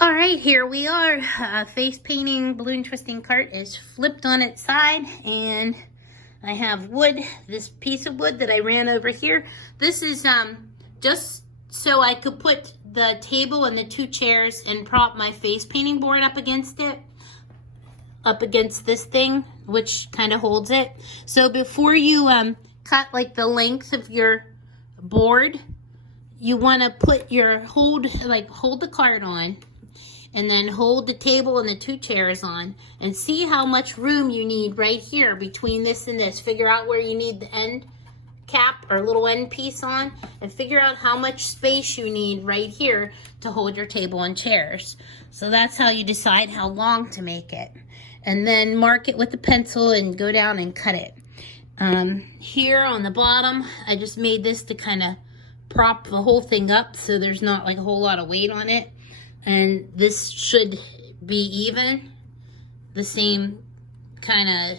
All right, here we are. Face painting balloon twisting cart is flipped on its side, and I have wood, this piece of wood that I ran over here. This is just so I could put the table and the 2 chairs and prop my face painting board up against it, up against this thing, which kind of holds it. So before you cut like the length of your board, you want to put your hold the cart on, and then hold the table and the 2 chairs on, and see how much room you need right here between this and this. Figure out where you need the end cap or little end piece on, and figure out how much space you need right here to hold your table and chairs. So that's how you decide how long to make it. And then mark it with a pencil and go down and cut it. Here on the bottom, I just made this to kind of prop the whole thing up so there's not like a whole lot of weight on it. And this should be even, the same kind of,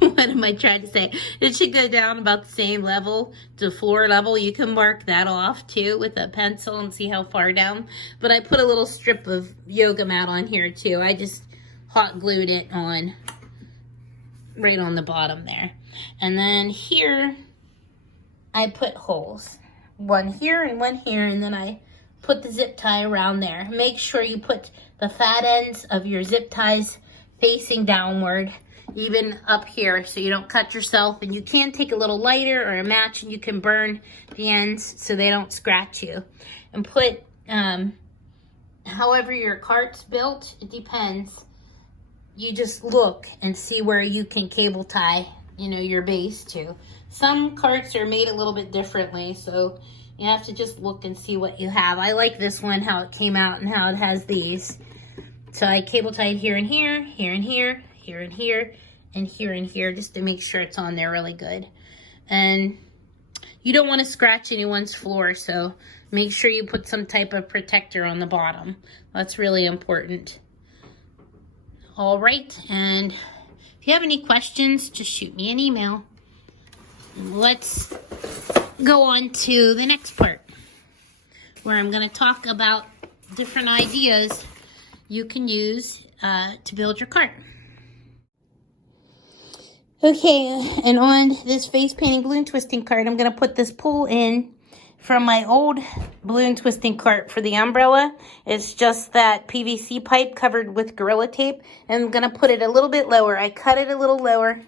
what am I trying to say? It should go down about the same level to floor level. You can mark that off too with a pencil and see how far down. But I put a little strip of yoga mat on here too. I just hot glued it on right on the bottom there. And then here I put holes. One here and one here, and then I put the zip tie around there. Make sure you put the fat ends of your zip ties facing downward, even up here, so you don't cut yourself. And you can take a little lighter or a match and you can burn the ends so they don't scratch you. And put, however your cart's built, it depends. You just look and see where you can cable tie, your base to. Some carts are made a little bit differently, so you have to just look and see what you have. I like this one, how it came out and how it has these. So I cable tied here and here, here and here, here and here, and here and here, just to make sure it's on there really good. And you don't want to scratch anyone's floor, so make sure you put some type of protector on the bottom. That's really important. All right, and if you have any questions, just shoot me an email. Let's go on to the next part, where I'm going to talk about different ideas you can use to build your cart. Okay, and on this face painting balloon twisting cart, I'm going to put this pull in from my old balloon twisting cart for the umbrella. It's just that PVC pipe covered with Gorilla Tape, and I'm going to put it a little bit lower. I cut it a little lower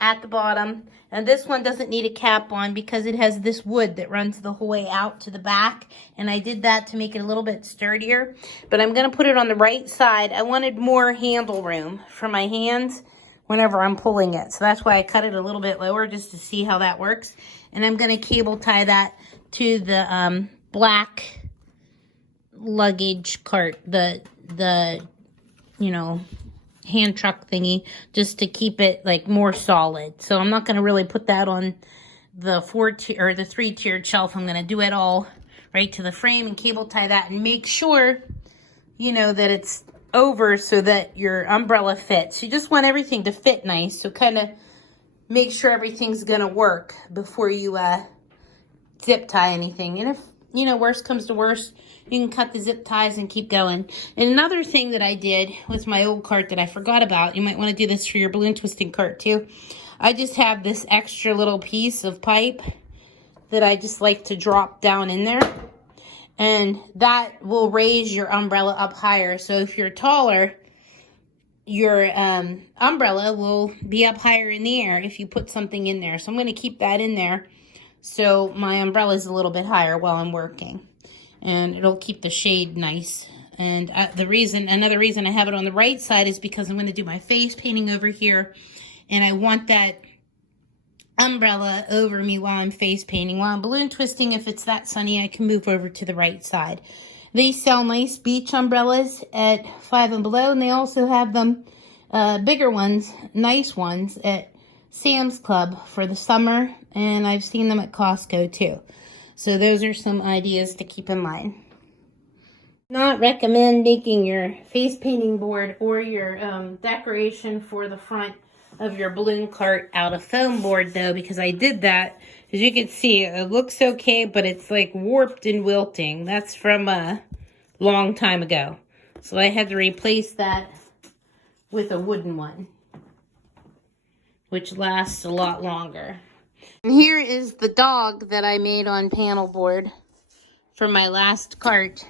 at the bottom, and this one doesn't need a cap on because it has this wood that runs the whole way out to the back, and I did that to make it a little bit sturdier. But I'm going to put it on the right side. I wanted more handle room for my hands whenever I'm pulling it, so that's why I cut it a little bit lower, just to see how that works. And I'm going to cable tie that to the black luggage cart, the you know, hand truck thingy just to keep it like more solid. So I'm not going to really put that on the 3-tiered shelf. I'm going to do it all right to the frame and cable tie that and make sure, you know, that it's over so that your umbrella fits. You just want everything to fit nice. So kind of make sure everything's going to work before you zip tie anything. And if, you know, worst comes to worst, you can cut the zip ties and keep going. And another thing that I did with my old cart that I forgot about, you might want to do this for your balloon twisting cart too. I just have this extra little piece of pipe that I just like to drop down in there. And that will raise your umbrella up higher. So if you're taller, your umbrella will be up higher in the air if you put something in there. So I'm going to keep that in there so my umbrella is a little bit higher while I'm working. And it'll keep the shade nice. And another reason I have it on the right side is because I'm going to do my face painting over here. And I want that umbrella over me while I'm face painting. While I'm balloon twisting, if it's that sunny, I can move over to the right side. They sell nice beach umbrellas at Five and Below, and they also have them, bigger ones, nice ones, at Sam's Club for the summer, and I've seen them at Costco too. So those are some ideas to keep in mind. Not recommend making your face painting board or your decoration for the front of your balloon cart out of foam board though, because I did that. As you can see, it looks okay, but it's like warped and wilting. That's from a long time ago. So I had to replace that with a wooden one, which lasts a lot longer. And here is the dog that I made on panel board for my last cart.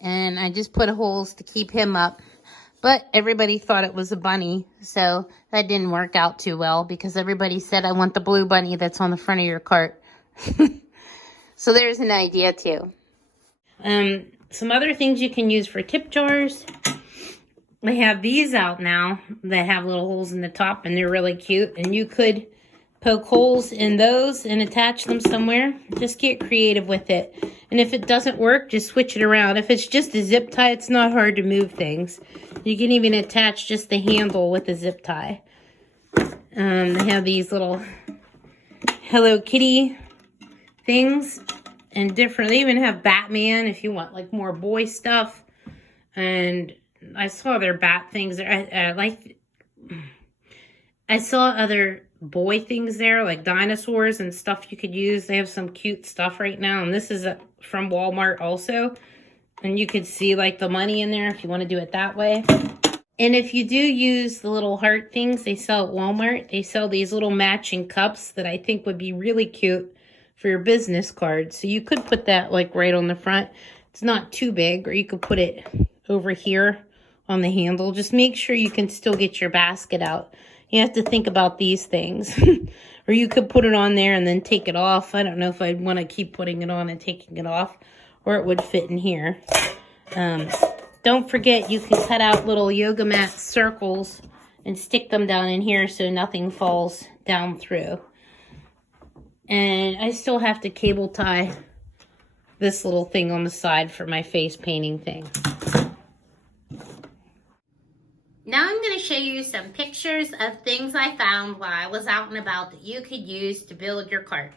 And I just put holes to keep him up. But everybody thought it was a bunny, so that didn't work out too well because everybody said, I want the blue bunny that's on the front of your cart. So there's an idea too. Some other things you can use for tip jars. I have these out now that have little holes in the top, and they're really cute. And you could poke holes in those and attach them somewhere. Just get creative with it. And if it doesn't work, just switch it around. If it's just a zip tie, it's not hard to move things. You can even attach just the handle with a zip tie. They have these little Hello Kitty things and different. They even have Batman if you want like more boy stuff. And I saw their bat things there. I saw other boy things there, like dinosaurs and stuff you could use. They have some cute stuff right now, and this is from Walmart also. And you could see like the money in there if you want to do it that way. And if you do use the little heart things they sell at Walmart, they sell these little matching cups that I think would be really cute for your business cards. So you could put that like right on the front. It's not too big, or you could put it over here on the handle. Just make sure you can still get your basket out. You have to think about these things. Or you could put it on there and then take it off. I don't know if I'd want to keep putting it on and taking it off. Or it would fit in here. Don't forget you can cut out little yoga mat circles and stick them down in here so nothing falls down through. And I still have to cable tie this little thing on the side for my face painting thing. Now I'm going to show you some pictures of things I found while I was out and about that you could use to build your cart.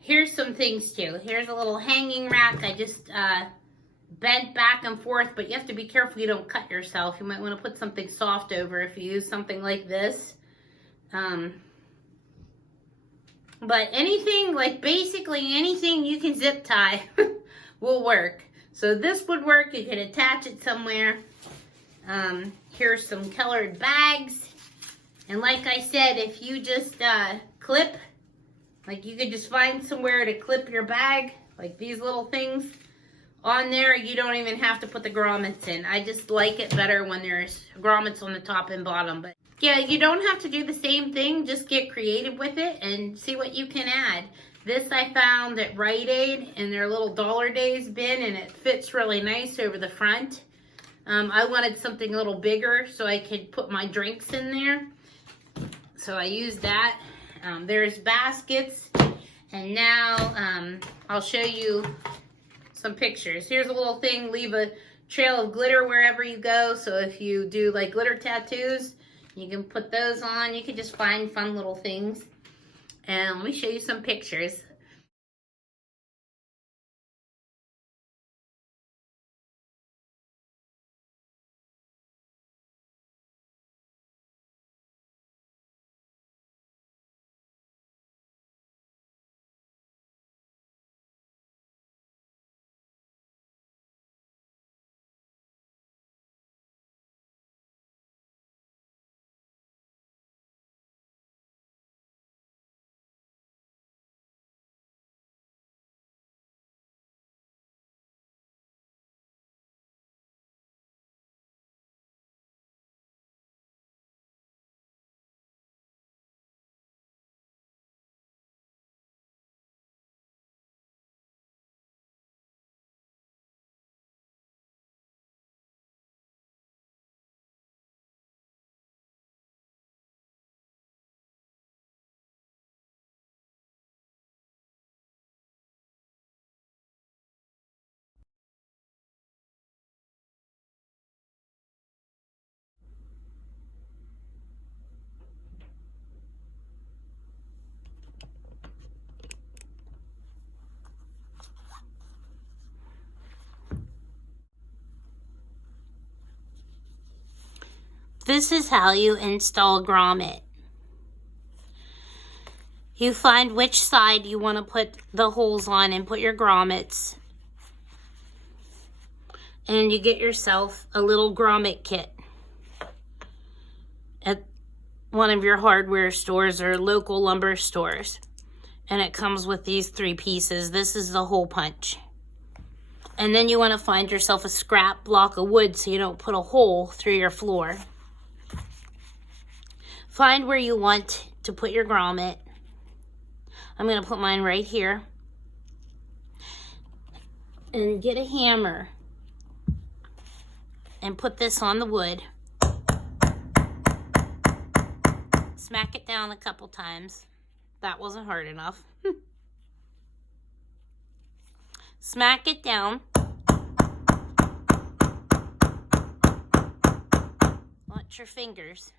Here's some things too. Here's a little hanging rack. I just bent back and forth, but you have to be careful you don't cut yourself. You might want to put something soft over if you use something like this. But anything, like basically anything you can zip tie will work. So this would work. You could attach it somewhere. Here's some colored bags. And like I said, if you just clip, like you could just find somewhere to clip your bag, like these little things on there. You don't even have to put the grommets in. I just like it better when there's grommets on the top and bottom. But yeah, you don't have to do the same thing. Just get creative with it and see what you can add. This I found at Rite Aid in their little Dollar Days bin, and it fits really nice over the front. I wanted something a little bigger so I could put my drinks in there. So I used that. There's baskets, and now I'll show you some pictures. Here's a little thing, leave a trail of glitter wherever you go. So if you do like glitter tattoos, you can put those on. You can just find fun little things. And let me show you some pictures. This is how you install a grommet. You find which side you want to put the holes on and put your grommets. And you get yourself a little grommet kit at one of your hardware stores or local lumber stores. And it comes with these 3 pieces. This is the hole punch. And then you want to find yourself a scrap block of wood so you don't put a hole through your floor. Find where you want to put your grommet. I'm going to put mine right here. And get a hammer and put this on the wood. Smack it down a couple times. That wasn't hard enough. Smack it down. Watch your fingers.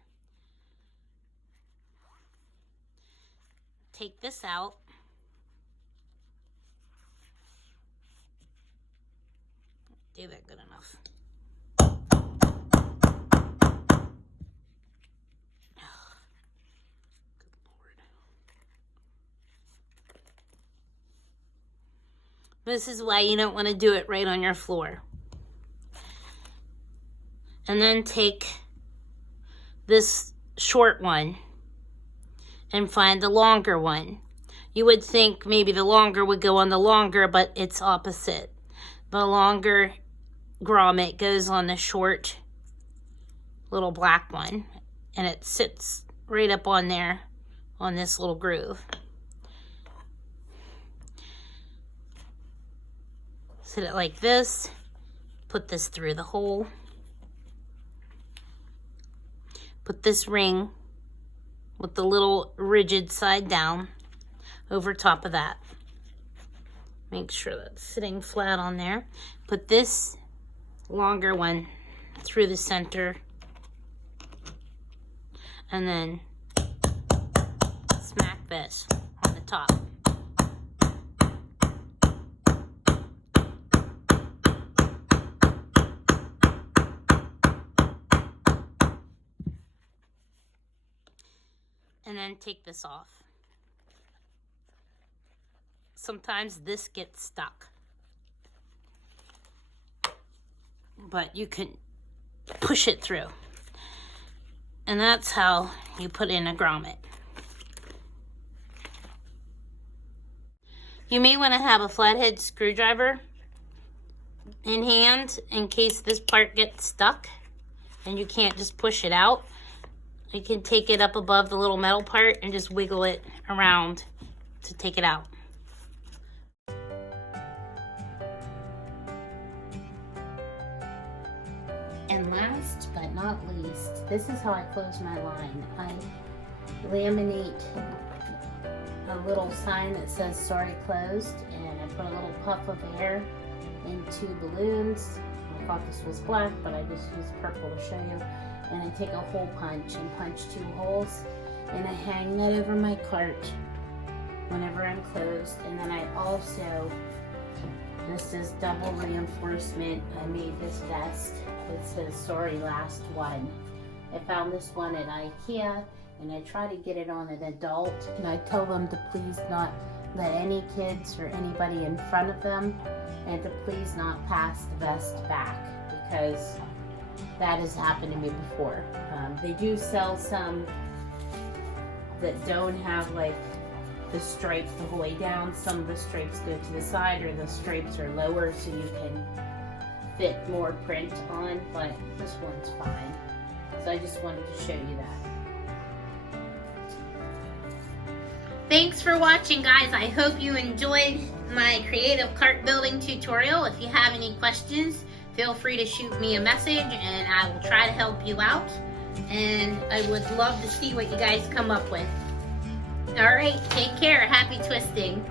Take this out. Do that good enough. This is why you don't want to do it right on your floor. And then take this short one and find the longer one. You would think maybe the longer would go on the longer, but it's opposite. The longer grommet goes on the short little black one, and it sits right up on there on this little groove. Set it like this, put this through the hole, put this ring with the little rigid side down over top of that. Make sure that's sitting flat on there. Put this longer one through the center and then smack this on the top. And then take this off. Sometimes this gets stuck, but you can push it through. And that's how you put in a grommet. You may want to have a flathead screwdriver in hand in case this part gets stuck and you can't just push it out. You can take it up above the little metal part and just wiggle it around to take it out. And last but not least, this is how I close my line. I laminate a little sign that says sorry closed, and I put a little puff of air in 2 balloons. I thought this was black, but I just used purple to show you. And I take a hole punch and punch 2 holes, and I hang that over my cart whenever I'm closed. And then I also, this is double reinforcement. I made this vest. It says, sorry, last one. I found this one at IKEA, and I try to get it on an adult, and I tell them to please not let any kids or anybody in front of them, and to please not pass the vest back, because that has happened to me before. They do sell some that don't have like the stripes the whole way down. Some of the stripes go to the side, or the stripes are lower so you can fit more print on, but this one's fine. So I just wanted to show you that. Thanks for watching, guys. I hope you enjoyed my creative cart building tutorial. If you have any questions, feel free to shoot me a message and I will try to help you out. And I would love to see what you guys come up with. All right, take care. Happy twisting.